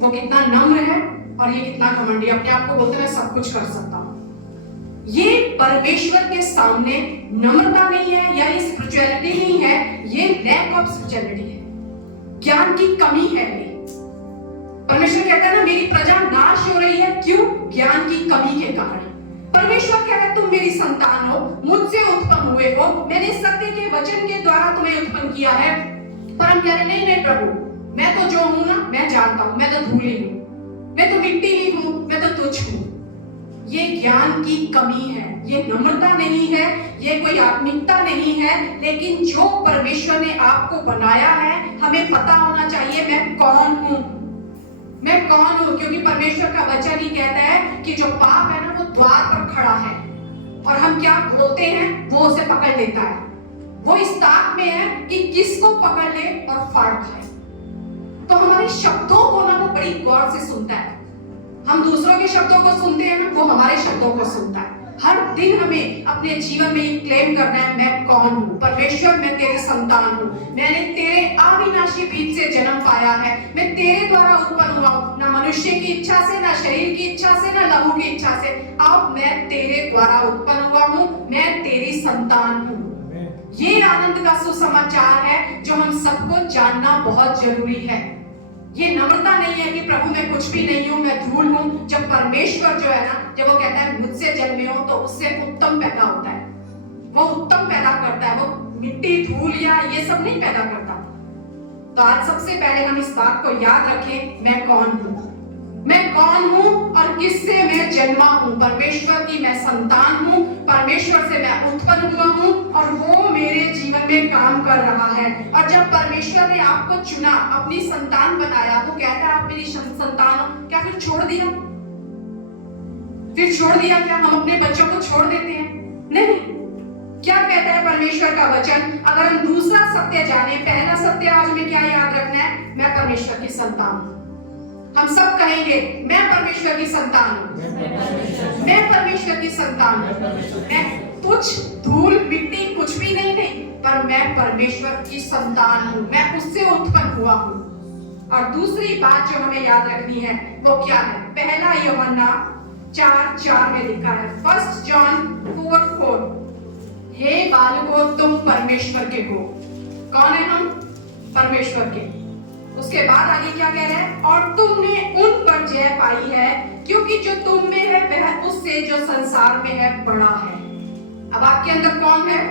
वो कितना नम्र है और ये कितना घमंडी, अपने आप को बोलते मैं सब कुछ कर सकता हूं। ये परमेश्वर के सामने नम्रता नहीं है, या ये स्पिरिचुअलिटी नहीं है, ये लैक ऑफ स्पिरिचुअलिटी है, ज्ञान की कमी है। परमेश्वर कहता है ना, मेरी प्रजा नाश हो रही है, क्यों? ज्ञान की कमी के कारण। परमेश्वर कह रहा है, तुम मेरी संतान हो, मुझसे उत्पन्न हुए हो, मैंने सत्य के वचन के द्वारा तुम्हें उत्पन्न किया है। पर हम कह रहे नहीं नहीं प्रभु, मैं तो जो हूं ना, मैं जानता हूं, मैं तो धूली हूं, मैं तो मिट्टी ही हूं, मैं तो तुच्छ हूं। ये ज्ञान की कमी है, ये नम्रता नहीं है, ये कोई आत्मिकता नहीं है। लेकिन जो परमेश्वर ने आपको बनाया है, हमें पता होना चाहिए मैं कौन हूं, मैं कौन हूं। क्योंकि परमेश्वर का वचन ही कहता है कि जो पाप है ना, वो द्वार पर खड़ा है और हम क्या बोलते हैं वो उसे पकड़ लेता है। वो इस ताक में है कि किसको पकड़ ले और फाड़ खाए। तो हमारे शब्दों को ना वो बड़ी गौर से सुनता है। हम दूसरों के शब्दों को सुनते हैं ना, वो हमारे शब्दों को सुनता है। हर दिन हमें अपने जीवन में ये क्लेम करना है, मैं कौन हूं? परमेश्वर, मैं तेरी संतान हूं, मैंने तेरे अविनाशी बीज से जन्म पाया है, मैं तेरे द्वारा उत्पन्न हुआ हूं, ना मनुष्य की इच्छा से, ना शरीर की इच्छा से, ना लहू की इच्छा से। अब मैं तेरे द्वारा उत्पन्न हुआ हूं, मैं तेरी संतान हूं। ये आनंद का सुसमाचार है जो हम सबको जानना बहुत जरूरी है। ये नम्रता नहीं है कि प्रभु मैं कुछ भी नहीं हूं, मैं धूल हूं। जब परमेश्वर जो है ना, जब वो कहता है मुझसे जन्मे हो, तो उससे उत्तम पैदा होता है, वो उत्तम पैदा करता है, वो मिट्टी धूल या ये सब नहीं पैदा करता। तो आज सबसे पहले हम इस बात को याद रखें, मैं कौन हूं। मैं कौन हूं और किससे मैं जन्मा हूं। परमेश्वर की मैं संतान हूं, परमेश्वर से मैं उत्पन्न हुआ हूं और वो मेरे जीवन में काम कर रहा है। और जब परमेश्वर ने आपको चुना, अपनी संतान बनाया, तो कहता है आप मेरी संतान हो। क्या फिर छोड़ दिया? फिर छोड़ दिया क्या? हम अपने बच्चों को छोड़ देते हैं? नहीं। क्या कहता है परमेश्वर का वचन? अगर हम दूसरा सत्य जाने, पहला सत्य आज में क्या याद रखना है? मैं परमेश्वर की संतान हूं। हम सब कहेंगे मैं परमेश्वर की संतान हूं, मैं परमेश्वर की संतान हूं। मैं तुच्छ, धूल, मिट्टी कुछ भी नहीं, पर मैं परमेश्वर की संतान हूं, मैं उससे उत्पन्न हुआ हूं। और दूसरी बात जो हमें याद रखनी है वो क्या है? पहला यूहन्ना 4:4 में लिखा है, 1 जॉन 4:4, हे बालकों तुम परमेश्वर के हो। कौन है हम? परमेश्वर के। उसके बाद आगे क्या कह रहा है? और तुमने उन पर जय पाई है क्योंकि जो तुम में है वह उससे जो संसार में है बड़ा है। अब आपके अंदर कौन है?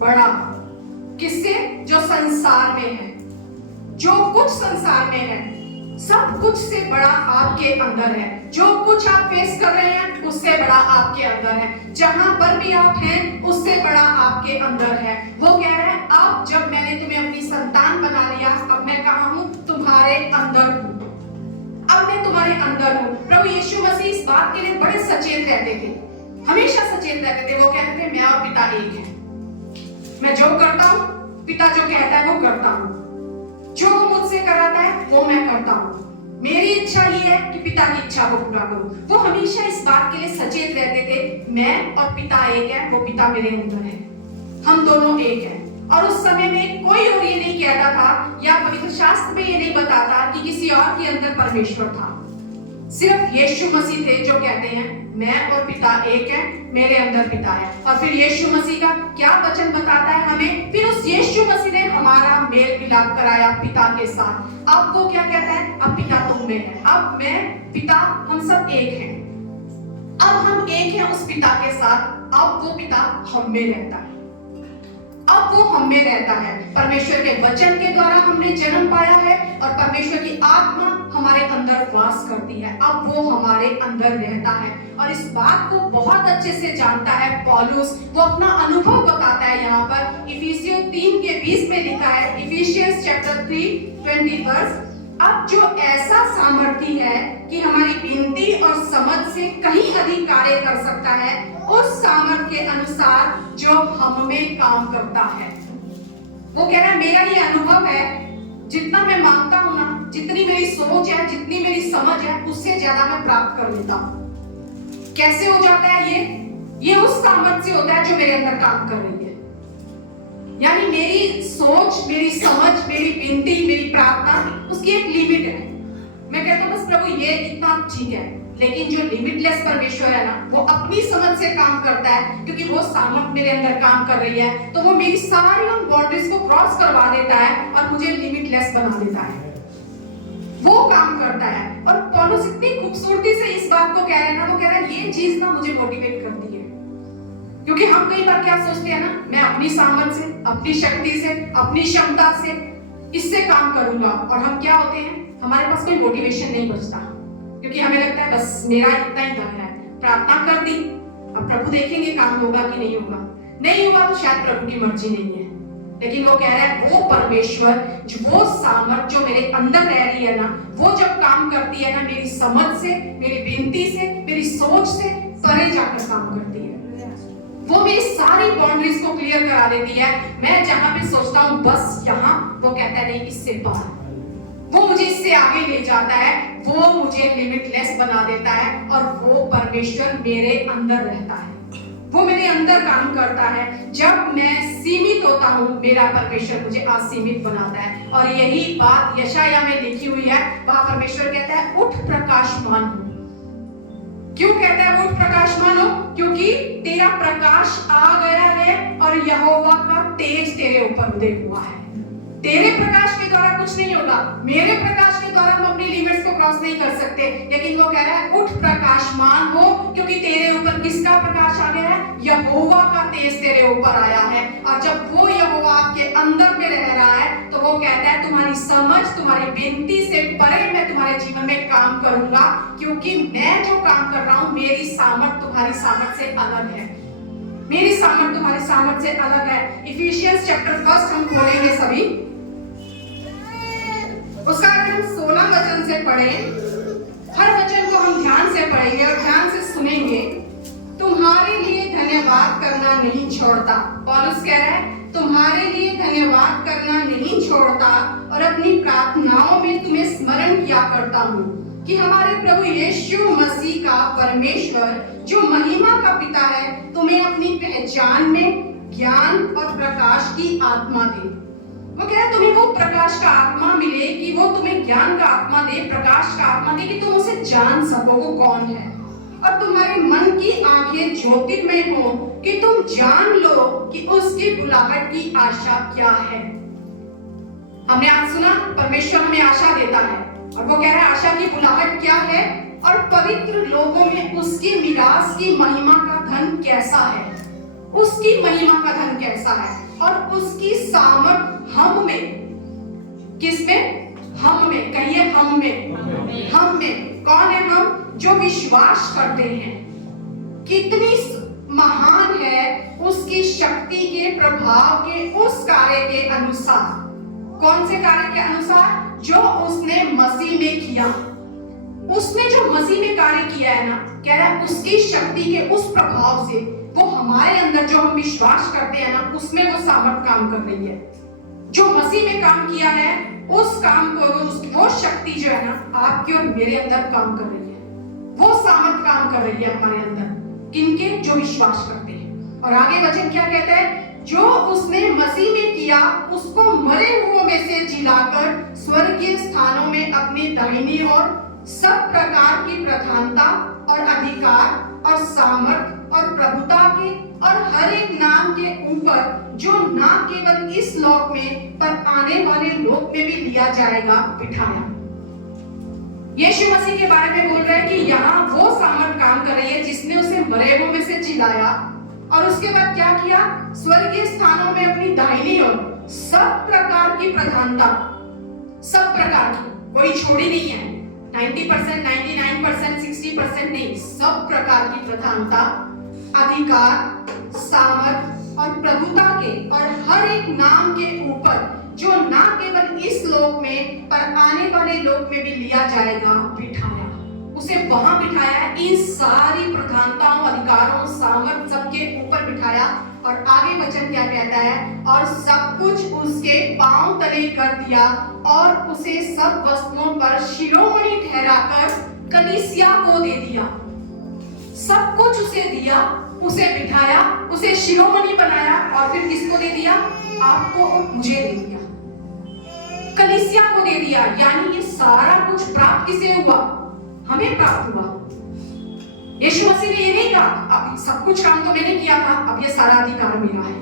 बड़ा। किससे? जो संसार में है। जो कुछ संसार में है, सब कुछ से बड़ा आपके अंदर है। जो कुछ आप फेस कर रहे हैं उससे बड़ा आपके अंदर है। जहां पर भी आप हैं उससे बड़ा आपके अंदर है। वो कह रहा है अब जब मैंने तुम्हें अपनी संतान बना लिया, अब मैं कहां हूं? तुम्हारे अंदर हूं। अब मैं तुम्हारे अंदर हूं। प्रभु यीशु मसीह इस बात के लिए बड़े सचेत रहते थे, हमेशा सचेत रहते थे। वो कहते थे मैं और पिता एक हैं। मैं जो करता हूं, पिता जो कहता है वो करता हूं। जो मुझसे कराता है वो मैं करता हूं। मेरी इच्छा ये है कि पिता की इच्छा को पूरा करूं। वो हमेशा इस बात के लिए सचेत रहते थे, मैं और पिता एक है, वो पिता मेरे अंदर है, हम दोनों एक हैं। और उस समय में कोई और ये नहीं कहता था या पवित्र शास्त्र में ये नहीं बताता कि किसी और के अंदर परमेश्वर था। सिर्फ यीशु मसीह थे जो कहते हैं मैं और पिता एक है, मेरे अंदर पिता है। और फिर यीशु मसीह का क्या वचन बताता है हमें? फिर उस यीशु मसीह ने हमारा मेल मिलाप कराया पिता के साथ। अब वो क्या कहता है? अब पिता तुम में है, अब मैं पिता, हम सब एक हैं। अब हम एक हैं उस पिता के साथ। अब वो पिता हम में रहता है, अब वो हम में रहता है। परमेश्वर के वचन के द्वारा हमने जन्म पाया है और परमेश्वर की आत्मा हमारे अंदर वास करती है। अब वो हमारे अंदर रहता है और इस बात को बहुत अच्छे से जानता है पौलुस। वो अपना अनुभव बताता है यहाँ पर इफिसियों 3:20 में लिखा है, इफिशियंस चैप्टर 3:20 वर्स, अब जो ऐसा सामर्थ्य है कि हमारी विनती और समझ से कहीं अधिक कार्य कर सकता है, उस सामर्थ्य के अनुसार जो हम में काम करता है। वो कह रहा है मेरा ये अनुभव है, जितना मैं मांगता हूं ना, जितनी मेरी सोच है, जितनी मेरी समझ है, उससे ज्यादा मैं प्राप्त कर लेता हूं। कैसे हो जाता है ये उस सामर्थ्य से होता है जो मेरे अंदर काम कर रही है। यानी मेरी सोच, मेरी समझ, मेरी विनती, मेरी प्रार्थना, उसकी एक लिमिट है। मैं कहता हूं बस प्रभु ये इतना ठीक है, लेकिन जो लिमिटलेस परमेश्वर है ना, वो अपनी समझ से काम करता है, क्योंकि वो सामर्थ मेरे अंदर काम कर रही है, तो वो मेरी सारी उन बाउंड्रीज को क्रॉस करवा देता है और मुझे लिमिटलेस बना देता है। वो काम करता है। और पौलुस इतनी खूबसूरती से इस बात को कह रहा है ना, वो कह रहा है ये चीज ना मुझे मोटिवेट करती है। क्योंकि हम कई बार क्या सोचते हैं ना, मैं अपनी सामर्थ्य से, अपनी शक्ति से, अपनी क्षमता से इससे काम करूंगा, और हम क्या होते हैं, हमारे पास कोई मोटिवेशन नहीं बचता, क्योंकि हमें लगता है बस मेरा इतना ही दम है। प्रार्थना कर दी, अब प्रभु देखेंगे काम होगा कि नहीं होगा, नहीं हुआ तो शायद प्रभु की मर्जी नहीं है। लेकिन वो कह रहा है वो परमेश्वर, जो वो सामर्थ जो मेरे अंदर रह रही है ना, वो जब काम करती है ना, मेरी समझ से, मेरी विनती से, मेरी सोच से परे जाकर काम करती है। वो मेरी सारी बाउंड्रीज को क्लियर करा देती है। मैं जहां पे सोचता हूं बस यहाँ, वो कहता है नहीं, इससे बाहर, वो मुझे इससे आगे ले जाता है, वो मुझे लिमिटलेस बना देता है, और वो परमेश्वर मेरे अंदर रहता है, वो मेरे अंदर काम करता है। जब मैं सीमित होता हूँ, मेरा परमेश्वर मुझे असीमित बनाता है। और यही बात यशाया में लिखी हुई है। वहां परमेश्वर कहता है उठ प्रकाशमान हो। क्यों कहता है उठ प्रकाशमान हो? क्योंकि तेरा प्रकाश आ गया है और यहोवा का तेज तेरे ऊपर उदय हुआ है। तेरे प्रकाश के द्वारा कुछ नहीं होगा, मेरे प्रकाश के द्वारा हम अपनी लिमिट्स को क्रॉस नहीं कर सकते। लेकिन वो कह रहा है उठ प्रकाशमान हो, क्योंकि तेरे ऊपर किसका प्रकाश आ गया है? यहोवा का तेज तेरे ऊपर आया है। और जब वो यहोवा आपके अंदर में रह रहा है, तो वो कहता है तुम्हारी समझ, तुम्हारी विनती से परे मैं तुम्हारे जीवन में काम करूंगा, क्योंकि मैं जो काम कर रहा हूं मेरी सामर्थ तुम्हारी सामर्थ से अलग है। मेरी सामर्थ तुम्हारी सामर्थ से अलग है। इफिशियंस चैप्टर 1 हम खोलेंगे सभी, उसका अगर हम 16 वचन से पढ़ें, हर वचन को हम ध्यान से पढ़ेंगे और ध्यान से सुनेंगे। तुम्हारे लिए धन्यवाद करना नहीं छोड़ता, पौलुस कह रहा है तुम्हारे लिए धन्यवाद करना नहीं छोड़ता, और अपनी प्रार्थनाओं में तुम्हें स्मरण किया करता हूँ कि हमारे प्रभु यीशु मसीह का परमेश्वर जो महिमा का पिता है तुम्हें अपनी पहचान में ज्ञान और प्रकाश की आत्मा दे। वो कह रहा है तुम्हें वो प्रकाश का आत्मा मिले कि वो तुम्हें ज्ञान का आत्मा दे, प्रकाश का आत्मा दे कि तुम उसे जान सको वो कौन है, और तुम्हारे मन की आंखें ज्योतिर्मय हो कि तुम जान लो कि उसकी बुलाहट की आशा क्या है। हमने आज सुना परमेश्वर हमें आशा देता है, और वो कह रहा है आशा की बुलाहट क्या है, और पवित्र लोगों में उसकी मिरास की महिमा का धन कैसा है, उसकी महिमा का धन कैसा है, और उसकी सामर्थ हम में, किसमें? हम में, कहिए हम में। हम में कौन है? हम जो विश्वास करते हैं। कितनी महान है उसकी शक्ति के प्रभाव के उस कार्य के अनुसार। कौन से कार्य के अनुसार? जो उसने मसीह में किया। उसने जो मसीह में कार्य किया है ना, कह रहा है उसकी शक्ति के उस प्रभाव से वो हमारे अंदर जो हम विश्वास करते हैं ना, उसमें वो सामर्थ काम कर रही है। जो मसीह में काम किया है उस काम को, वो शक्ति जो है ना आपके और मेरे अंदर काम कर रही है, वो सामर्थ काम कर रही है हमारे अंदर। किनके? जो विश्वास करते हैं। और आगे वचन क्या कहता है? जो उसने मसीह में किया उसको मरे हुओं में से जिलाकर स्वर्गीय स्थानों में अपनी दाहिनी ओर सब प्रकार की प्रधानता और अधिकार और सामर्थ और प्रभुता के और हर एक नाम के ऊपर, जो ना केवल इस लोक में पर आने वाले लोक में भी लिया जाएगा, बिठाया। यीशु मसीह के बारे में बोल रहा है कि यहाँ वो सामर्थ काम कर रही है जिसने उसे मरे हुओं में से जिलाया, और उसके बाद क्या किया? स्वर्गीय स्थानों में अपनी दाहिनी ओर सब प्रकार की प्रधानता, सब प्रकार की, कोई छोड़ी नहीं है, 90%, 99%, 60% नहीं, सब प्रकार की प्रधानता, अधिकार, सामर्थ और प्रभुता के और हर एक नाम के ऊपर, जो ना केवल इस लोक में पर आने वाले लोक में भी लिया जाएगा, बिठाया। उसे वहां बिठाया है, इन सारी प्रधानताओं, अधिकारों, सामर्थ सबके ऊपर बिठाया। और आगे वचन क्या कहता है? और सब कुछ उसके पांव तले कर दिया, और उसे सब वस्तुओं पर शिरोमणि ठहराकर कलीसिया को दे दिया। सब कुछ उसे दिया, उसे बिठाया, उसे शिरोमणि बनाया, और फिर किसको दे दिया? आपको और मुझे दे दिया, कलीसिया को दे दिया। यानी ये सारा कुछ प्राप्त किसे हुआ? हमें प्राप्त हुआ। यीशु मसीह ने ये नहीं कहा अब सब कुछ काम तो मैंने किया था, अब ये सारा अधिकार मेरा है।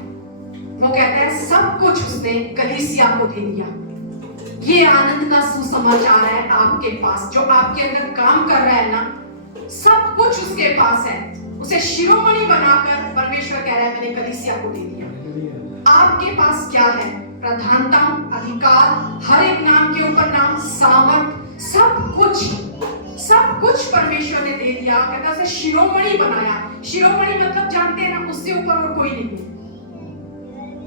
वो कहता है सब कुछ उसने कलीसिया को दे दिया। ये आनंद का सुसमाचार है आपके पास, जो आपके अंदर काम कर रहा है ना, सब कुछ उसके पास है। उसे शिरोमणि बनाकर परमेश्वर कह रहा है मैंने कलीसिया को दे दिया। आपके पास क्या है? प्रधानता, अधिकार, हर एक नाम के ऊपर नाम, सामर्थ, सब कुछ परमेश्वर ने दे दिया। कहता है शिरोमणि बनाया। शिरोमणि मतलब जानते हैं ना, उससे ऊपर और कोई नहीं है,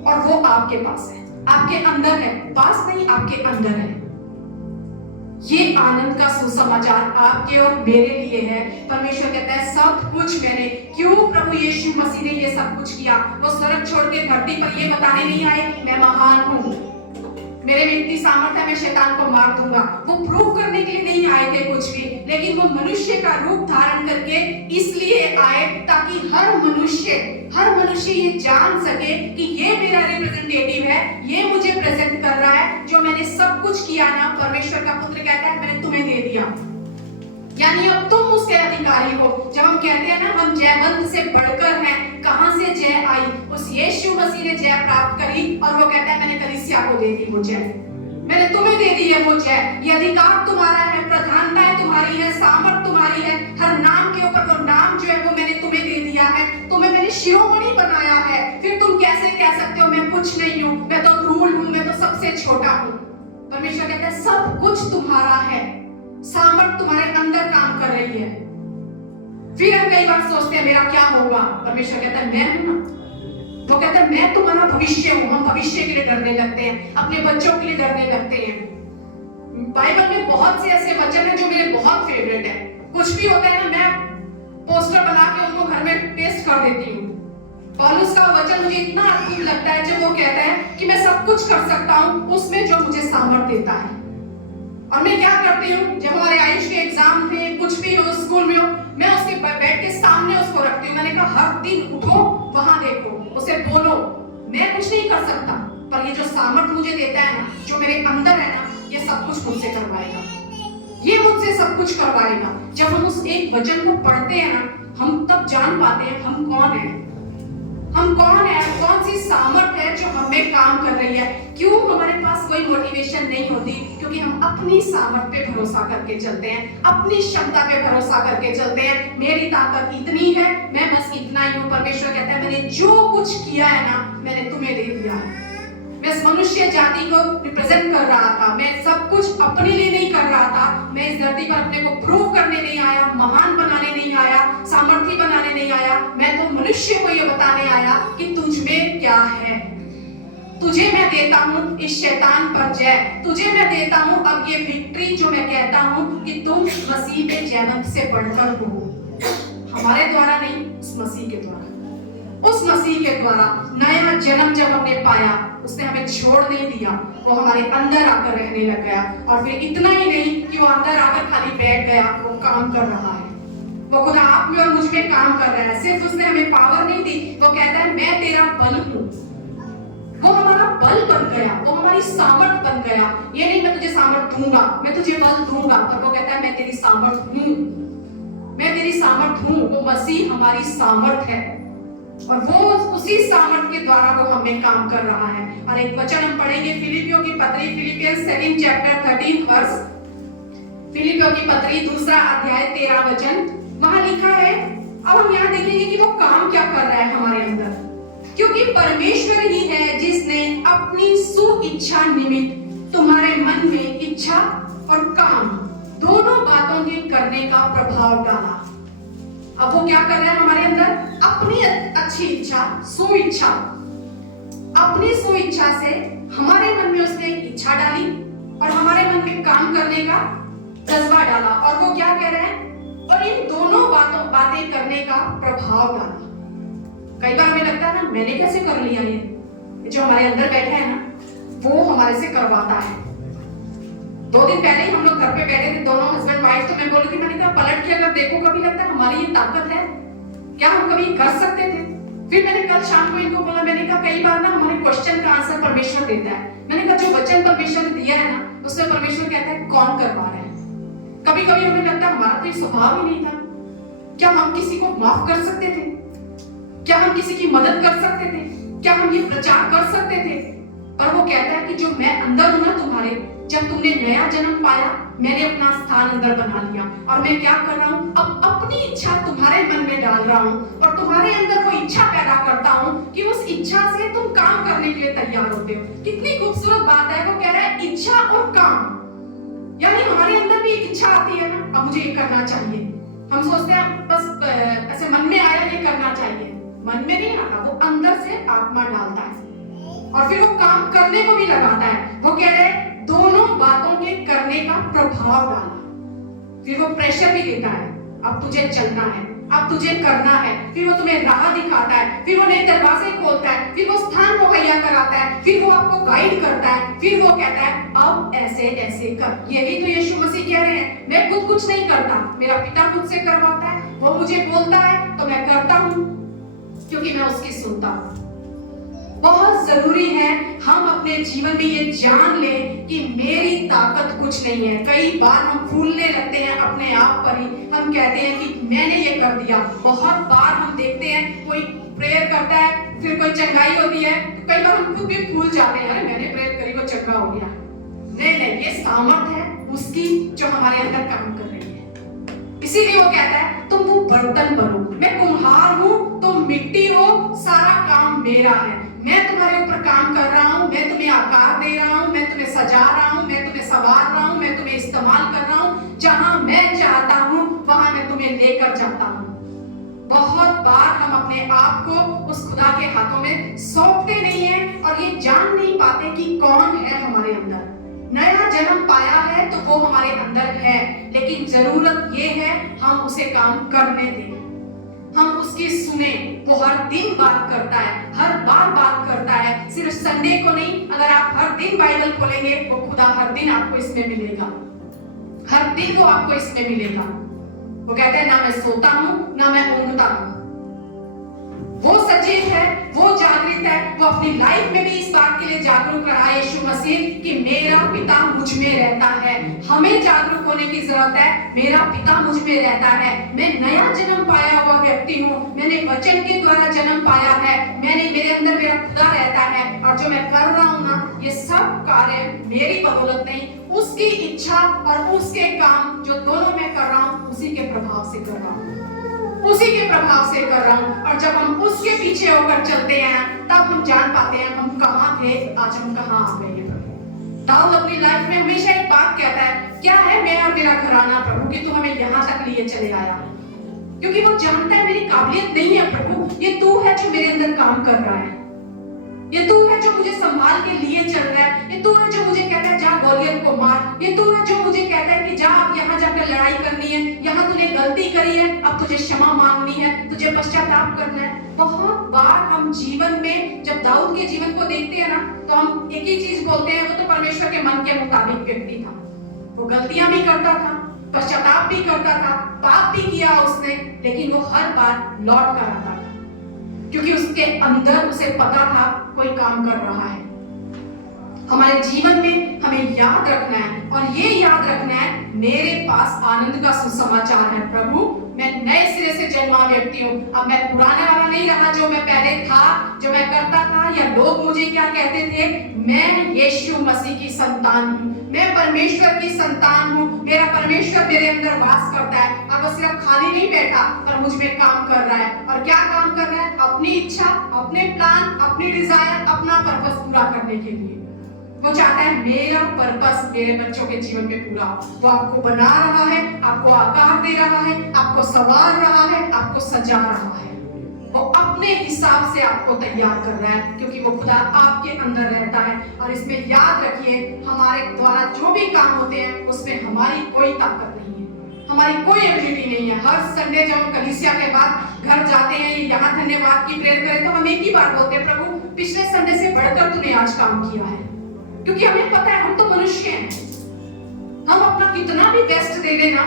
और वो आपके पास है, आपके अंदर है, पास नहीं आपके अंदर है। ये आनंद का सुसमाचार आपके और मेरे लिए है। परमेश्वर कहता है सब कुछ मैंने, क्यों? प्रभु यीशु मसीह ने ये सब कुछ किया। वो स्वर्ग छोड़ के धरती पर ये बताने नहीं आए मैं महान हूँ, मेरे में इतनी सामर्थ्य है, मैं शैतान को मार दूंगा। वो प्रूव करने के लिए नहीं आए थे कुछ भी, लेकिन वो मनुष्य का रूप धारण करके इसलिए आए ताकि हर मनुष्य ये जान सके कि ये मेरा रिप्रेजेंटेटिव है, ये मुझे प्रेजेंट कर रहा है। जो मैंने सब कुछ किया ना, परमेश्वर का पुत्र कहता है मैंने तुम्हें दे दिया। यानी अब तुम उसके अधिकारी हो। जब हम कहते हैं ना हम जयवंत से बढ़कर हैं, कहां से जय आई? उस यीशु मसीह ने जय प्राप्त करी, और वो कहता है मैंने कलीसिया को दे दी वो जय, मैंने तुम्हें दे दी है वो जय। ये अधिकार तुम्हारा है, प्रधानताएं तुम्हारी है, सामर्थ तुम्हारी है, हर नाम के ऊपर वो नाम जो है वो मैंने तुम्हें दे दिया है, तुम्हें मैंने शिरोमणि बनाया है। फिर तुम कैसे कह सकते हो मैं कुछ नहीं हूं, मैं तो धूल हूं, मैं तो सबसे छोटा हूं? परमेश्वर कहता है सब कुछ तुम्हारा है, सामर्थ तुम्हारे अंदर काम कर रही है। फिर हम कई बार सोचते हैं मेरा क्या होगा, परमेश्वर कहता है मैं हूं ना। वो कहता है मैं तुम्हारा भविष्य हूं। हम भविष्य के लिए डरने लगते हैं, अपने बच्चों के लिए डरने लगते हैं। बाइबल में बहुत से ऐसे वचन हैं जो मेरे बहुत फेवरेट है। कुछ भी होता है ना, मैं पोस्टर बना के उनको घर में पेस्ट कर देती हूँ। पौलुस का वचन मुझे इतना अद्भुत लगता है जब वो कहता है कि मैं सब कुछ कर सकता हूँ उसमें जो मुझे सामर्थ्य देता है। और मैं क्या करती हूँ, जब हमारे आयुष के एग्जाम थे, कुछ भी हो, स्कूल में हो, मैं उसके बेड के सामने उसको रखती हूँ। मैंने कहा हर दिन उठो, वहां देखो, उसे बोलो मैं कुछ नहीं कर सकता, पर ये जो सामर्थ्य मुझे देता है ना, जो मेरे अंदर है ना, ये सब कुछ मुझसे करवाएगा, ये मुझसे सब कुछ करवाएगा। जब हम उस एक वचन को पढ़ते हैं ना, हम तब जान पाते हैं हम कौन है, हम कौन है, कौन सी सामर्थ्य है जो हमें काम कर रही है। क्यों हमारे पास कोई मोटिवेशन नहीं होती? क्योंकि हम अपनी सामर्थ्य पे भरोसा करके चलते हैं, अपनी क्षमता पे भरोसा करके चलते हैं। मेरी ताकत इतनी है, मैं बस इतना ही हूँ। परमेश्वर कहता है मैंने जो कुछ किया है ना, मैंने तुम्हें दे दिया है। मैं इस मनुष्य जाति को रिप्रेजेंट कर रहा था, मैं सब कुछ अपने लिए नहीं कर रहा था। मैं इस धरती पर अपने को प्रूव करने नहीं आया, महान बनाने नहीं आया, सामर्थ्य बनाने नहीं आया। मैं तो मनुष्य को ये बताने आया कि तुझ में क्या है। तुझे मैं देता हूँ इस शैतान पर जय, तुझे मैं देता हूँ अब ये विक्ट्री जो मैं कहता हूँ कि तुम मसीह में जन्म से बढ़कर हो। हमारे द्वारा नहीं, उस मसीह के द्वारा, उस मसीह के द्वारा नया जन्म जब हमने पाया, उसने हमें छोड़ नहीं दिया, वो हमारे अंदर आकर रहने लग गया। और फिर इतना ही नहीं कि वो अंदर आकर खाली बैठ गया, वो काम कर रहा है, वो खुद आप में और मुझ में काम कर रहा है। सिर्फ उसने हमें पावर नहीं दी, वो कहता है मैं तेरा बल हूँ। वो हमारा बल बन गया, वो हमारी सामर्थ बन गया। ये नहीं मैं तुझे सामर्थ दूंगा, मैं तुझे बल दूंगा, पर वो कहता है मैं तेरी सामर्थ हूँ, मैं तेरी सामर्थ हूँ। वो मसीह हमारी सामर्थ है और वो उसी सामर्थ के द्वारा वो हमें काम कर रहा है। और एक वचन हम पढ़ेंगे फिलिपियों की पत्री, फिलिपियंस 2 चैप्टर 13 वर्स, फिलिपियों की पत्री 2 अध्याय 13 वचन, वहां लिखा है। अब हम यहाँ देखेंगे कि वो काम क्या कर रहा है हमारे अंदर, क्योंकि परमेश्वर ही है जिसने अपनी सुइच्छा निमित्त तुम्हारे मन में इच्छा और काम दोनों बातों के करने का प्रभाव डाला। अब वो क्या कर रहा है हमारे अंदर? अपनी अच्छी इच्छा, सुइच्छा, अपनी सुइच्छा से हमारे मन में उसने इच्छा डाली और हमारे मन में काम करने का जज्बा डाला। और वो क्या कह रहे हैं? और इन दोनों बातें करने का प्रभाव डाला। कई बार हमें लगता है ना, मैंने कैसे कर लिया ये जो हमारे अंदर बैठा है ना, वो हमारे से करवाता है। 2 दिन पहले ही हम लोग घर पे बैठे थे, दोनों हस्बैंड वाइफ, तो मैं बोल रही थी, मैंने कहा पलट के अगर देखो, कभी लगता है हमारी ये ताकत है क्या, हम कभी कर सकते थे? फिर मैंने कल शाम को इनको बोला, मैंने कहा कई बार ना हमारे क्वेश्चन का आंसर परमेश्वर देता है। मैंने कहा जो वचन परमेश्वर ने दिया है ना, उसमें परमेश्वर कहता है कौन कर पा रहा है। कभी कभी हमें लगता है हमारा तो ये स्वभाव ही नहीं था, क्या हम किसी को माफ कर सकते थे, क्या हम किसी की मदद कर सकते थे, क्या हम ये प्रचार कर सकते थे? पर वो कहता है कि जो मैं अंदर हूं ना तुम्हारे, जब तुमने नया जन्म पाया, मैंने अपना स्थान अंदर बना लिया और मैं क्या कर रहा हूँ, अब अपनी इच्छा तुम्हारे मन में डाल रहा हूँ और तुम्हारे अंदर वो इच्छा पैदा करता हूँ कि उस इच्छा से तुम काम करने के लिए तैयार होते हो। कितनी खूबसूरत बात है। वो कह रहा है इच्छा और काम, यानी हमारे अंदर भी एक इच्छा आती है ना, अब मुझे ये करना चाहिए। हम सोचते हैं बस ऐसे मन में आया ये करना चाहिए, मन में नहीं आता, वो अंदर से आत्मा डालता है और फिर वो काम करने को भी लगाता है। वो कह रहे हैं दोनों बातों के करने का प्रभाव डाला। फिर वो प्रेशर भी देता है, अब तुझे चलना है, अब तुझे करना है। फिर वो तुम्हें राह दिखाता है, फिर वो नए दरवाजे खोलता है, फिर वो स्थान मुहैया कराता है, फिर वो आपको गाइड करता है, फिर वो कहता है अब ऐसे ऐसे कर। यही तो यीशु मसीह कह रहे हैं, मैं खुद कुछ नहीं करता, मेरा पिता मुझसे करवाता है, वो मुझे बोलता है तो मैं करता हूँ, क्योंकि मैं उसकी सुनता हूँ। बहुत जरूरी है हम अपने जीवन में ये जान लें कि मेरी ताकत कुछ नहीं है। कई बार हम भूलने लगते हैं अपने आप पर ही, हम कहते हैं कि मैंने ये कर दिया। बहुत बार हम देखते हैं कोई प्रेयर करता है, फिर कोई चंगाई होती है, तो कई बार हम खुद भी भूल जाते हैं, अरे मैंने प्रेयर करी वो चंगा हो गया। नहीं, ये सामर्थ है उसकी जो हमारे अंदर काम कर रही है। इसीलिए वो कहता है तुम वो बर्तन बनो, मैं कुम्हार हूँ, तुम मिट्टी हो, सारा काम मेरा है। मैं तुम्हारे ऊपर काम कर रहा हूँ, मैं तुम्हें आकार दे रहा हूँ, मैं तुम्हें सजा रहा हूँ, मैं बार हम अपने आप को उस खुदा के हाथों में सौंपते नहीं हैं और ये जान नहीं पाते कि कौन है हमारे अंदर। नया जन्म पाया है तो वो हमारे अंदर है, लेकिन जरूरत ये है हम उसे काम करने दें, हम उसकी सुने। वो हर दिन बात करता है, हर बार बात करता है, सिर्फ संडे को नहीं। अगर आप हर दिन बाइबल खोलेंगे वो खुदा हर दिन आपको इसमें मिलेगा, हर दिन वो आपको इसमें मिलेगा। वो कहते हैं ना मैं सोता हूं ना मैं ऊँघता हूं। वो सजीव है, वो जागृत है, वो अपनी लाइफ में भी इस बात के लिए जागरूक रहा है यीशु मसीह कि मेरा पिता मुझ में रहता है। हमें जागरूक होने की जरूरत है, मेरा पिता मुझ में रहता है, मैं नया जन्म पाया हुआ व्यक्ति हूँ, मैंने वचन के द्वारा जन्म पाया है, मेरे अंदर मेरा खुदा रहता है और जो मैं कर रहा हूँ ना ये सब कार्य मेरी बदौलत नहीं, उसकी इच्छा और उसके काम जो दोनों मैं कर रहा हूँ उसी के प्रभाव से कर रहा हूँ, उसी के प्रभाव से कर रहा हूँ। और जब हम उसके पीछे होकर चलते हैं तब हम जान पाते हैं हम कहाँ थे, आज हम कहाँ आ गए हैं। दाऊद अपनी लाइफ में हमेशा एक बात कहता है, क्या है मैं और मेरा घराना प्रभु कि तू हमें यहाँ तक लिए चले आया। क्योंकि वो जानता है मेरी काबिलियत नहीं है प्रभु, ये तू है जो मेरे अंदर काम कर रहा है, ये तू है जो मुझे संभाल के लिए चल रहा है, ये तू है जो मुझे कहता है जा गोलियत को मार, ये तू है जो मुझे कहता है कि जा यहाँ जाकर लड़ाई करनी है, यहाँ तूने गलती करी है अब तुझे क्षमा मांगनी है, तुझे पश्चाताप करना है। बहुत बार हम जीवन में जब दाऊद के जीवन को देखते हैं ना तो हम एक ही चीज बोलते हैं, वो तो परमेश्वर के मन के मुताबिक व्यक्ति था, वो गलतियां भी करता था, पश्चाताप भी करता था, पाप भी किया उसने, लेकिन वो हर बार लौट कर आता था क्योंकि उसके अंदर उसे पता था कोई काम कर रहा है। हमारे जीवन में हमें याद रखना है और ये याद रखना है मेरे पास आनंद का सुसमाचार है प्रभु, मैं नए सिरे से जन्मा व्यक्ति हूँ। अब मैं पुराने वाला नहीं रहा जो मैं पहले था, जो मैं करता था या लोग मुझे क्या कहते थे। मैं यीशु मसीह की संतान हूँ, मैं परमेश्वर की संतान हूँ, मेरा परमेश्वर मेरे अंदर वास करता है और वो सिर्फ खाली नहीं बैठा पर मुझ में काम कर रहा है। और क्या काम कर रहा है? अपनी इच्छा, अपने प्लान, अपनी डिजायर, अपना पर्पस पूरा करने के लिए। वो चाहता है मेरा पर्पस मेरे बच्चों के जीवन में पूरा हो। वो आपको बना रहा है, आपको आकार दे रहा है, आपको संवार रहा है, आपको सजा रहा है। वो अपने हिसाब से आपको तैयार कर रहा है क्योंकि वो खुदा आपके अंदर रहता है। और इसमें याद रखिए हमारे द्वारा जो भी काम होते हैं उसमें हमारी कोई ताकत नहीं है, हमारी कोई एबिलिटी नहीं है। हर संडे जब हम कलीसिया के बाद घर जाते हैं, यहाँ धन्यवाद की प्रेयर करें तो हम एक ही बात बोलते हैं, प्रभु पिछले संडे से बढ़कर तूने आज काम किया है। क्योंकि हमें पता है हम तो मनुष्य हैं, हम अपना कितना भी बेस्ट दे देना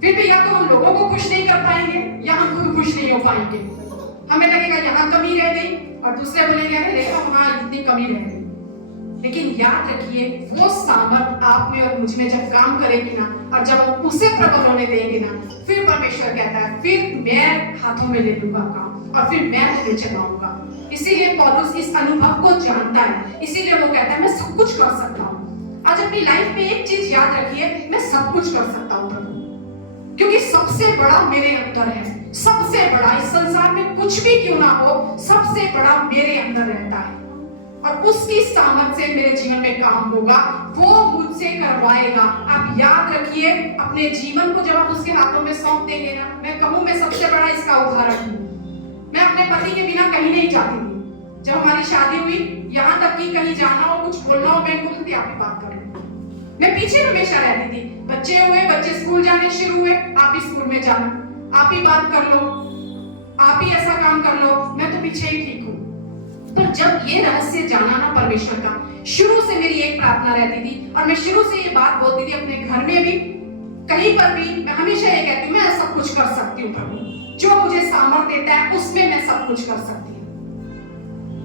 फिर भी या तो हम लोगों को खुश नहीं कर पाएंगे या हम खुद खुश नहीं हो पाएंगे। हमें लगेगा यहाँ कमी रह गई और दूसरे बोलेंगे अरे देखो वहाँ इतनी कमी रह गई। लेकिन याद रखिए वो सामर्थ आप में और मुझ में जब काम करेगी ना और जब हम उसे प्रबल होने देंगे ना, फिर परमेश्वर कहता है फिर मैं हाथों में ले लूंगा काम और फिर मैं तुम्हें चलाऊंगा। इसीलिए पौलुस इस अनुभव को जानता है, इसीलिए वो कहता है मैं सब कुछ कर सकता हूँ। आज अपनी लाइफ में एक चीज याद रखिए, मैं सब कुछ कर सकता हूँ प्रभु, क्योंकि सबसे बड़ा मेरे अंदर है। सबसे बड़ा इस संसार में कुछ भी क्यों ना हो, सबसे बड़ा मेरे अंदर रहता है और उसकी सामर्थ से मेरे जीवन में काम होगा, वो मुझसे करवाएगा। आप याद रखिए अपने जीवन को जब आप उसके हाथों में सौंप देंगे ना, मैं कहूँ मैं सबसे बड़ा इसका उदाहरण हूँ। मैं अपने पति के बिना कहीं नहीं जाती थी। जब हमारी शादी हुई, यहाँ तक कि कहीं जाना हो, कुछ बोलना हो, मैं बोलती आप ही बात कर लो। मैं पीछे हमेशा रहती थी। बच्चे हुए, बच्चे स्कूल जाने शुरू हुए, आप ही स्कूल में जाना, आप ही बात कर लो, आप ही ऐसा काम कर लो, मैं तो पीछे ही ठीक हूँ। पर जब ये रहस्य जाना ना परमेश्वर का, शुरू से मेरी एक प्रार्थना रहती थी और मैं शुरू से ये बात बोलती थी अपने घर में भी, कहीं पर भी मैं हमेशा ये कहती हूँ मैं सब कुछ कर सकती हूँ प्रभु, जो मुझे सामर्थ देता है उसमें मैं सब कुछ कर सकती हूँ।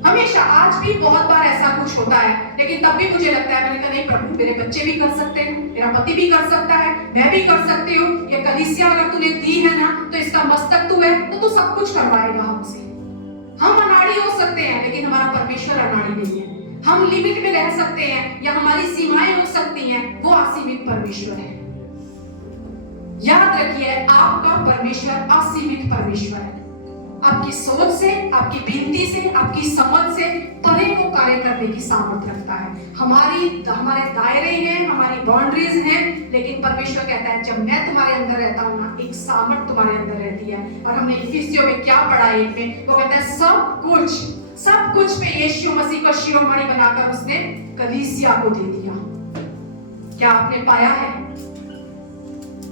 हमेशा आज भी बहुत बार ऐसा कुछ होता है, लेकिन तब भी मुझे लगता है मैंने कहा नहीं प्रभु मेरे बच्चे भी कर सकते हैं, मेरा पति भी कर सकता है, मैं भी कर सकती हूँ। ये कलीसिया अगर तूने दी है ना तो इसका मस्तक तू है, तो तू सब कुछ करवाएगा हमसे। हम अनाड़ी हो सकते हैं लेकिन हमारा परमेश्वर अनाड़ी नहीं है। हम लिमिट में रह सकते हैं या हमारी सीमाएं हो सकती हैं, वो असीमित परमेश्वर है। याद रखिए आपका परमेश्वर असीमित परमेश्वर है। आपकी सोच से, आपकी विनती से, आपकी समझ से परे वो कार्य करने की सामर्थ रखता है। हमारे दायरे हैं, हमारी बाउंड्रीज हैं, लेकिन परमेश्वर कहता है जब मैं तुम्हारे अंदर रहता हूँ ना, एक सामर्थ तुम्हारे अंदर रहती है। और हमने इफिसियों में क्या पढ़ा है, एक में वो कहता है सब कुछ पे यीशु मसीह को शिरोमणि बनाकर उसने कलीसिया को दे दिया। क्या आपने पाया है?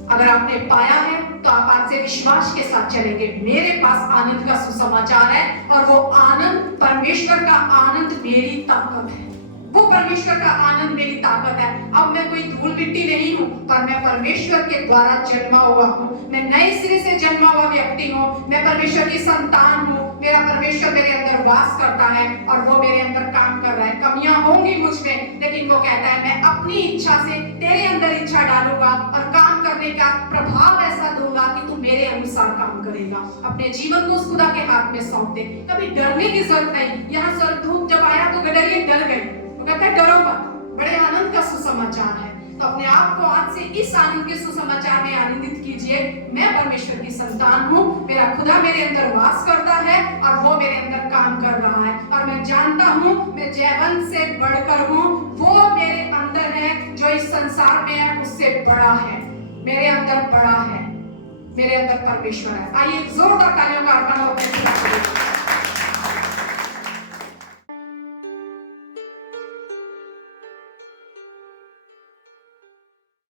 अगर आपने पाया है तो आप आज से विश्वास के साथ चलेंगे, मेरे पास आनंद का सुसमाचार है और वो आनंद, परमेश्वर का आनंद मेरी ताकत है। वो परमेश्वर का आनंद मेरी ताकत है। अब मैं कोई धूल मिट्टी नहीं हूँ, पर मैं परमेश्वर के द्वारा जन्मा हुआ हूँ। मैं नए सिरे से जन्मा हुआ व्यक्ति हूँ। मैं परमेश्वर की संतान हूँ। मेरा परमेश्वर मेरे अंदर वास करता है और वो मेरे अंदर काम कर रहा है। कमियां होंगी मुझ में, लेकिन वो कहता है मैं अपनी इच्छा से तेरे अंदर इच्छा डालूंगा और काम करने का प्रभाव ऐसा दूंगा कि तू मेरे अनुसार काम करेगा। अपने जीवन को उस खुदा के हाथ में सौंप दे। कभी डरने की जरूरत नहीं। यहाँ स्वर्गदूत जब आया तो गडरिये डर गई। वो कहता है डरो मत, बड़े आनंद का सुसमाचार है। तो अपने आप को आज से इस आनंद के सुसमाचार में आनंदित कीजिए। मैं परमेश्वर की संतान हूँ, मेरा खुदा मेरे अंदर वास करता है और वो मेरे अंदर काम कर रहा है। और मैं जानता हूँ मैं जयवंत से बढ़कर हूँ। वो मेरे अंदर है जो इस संसार में है उससे बड़ा है। मेरे अंदर बड़ा है, मेरे अंदर परमेश्वर है। आइए जोरदार तालियों का आर्पण हो।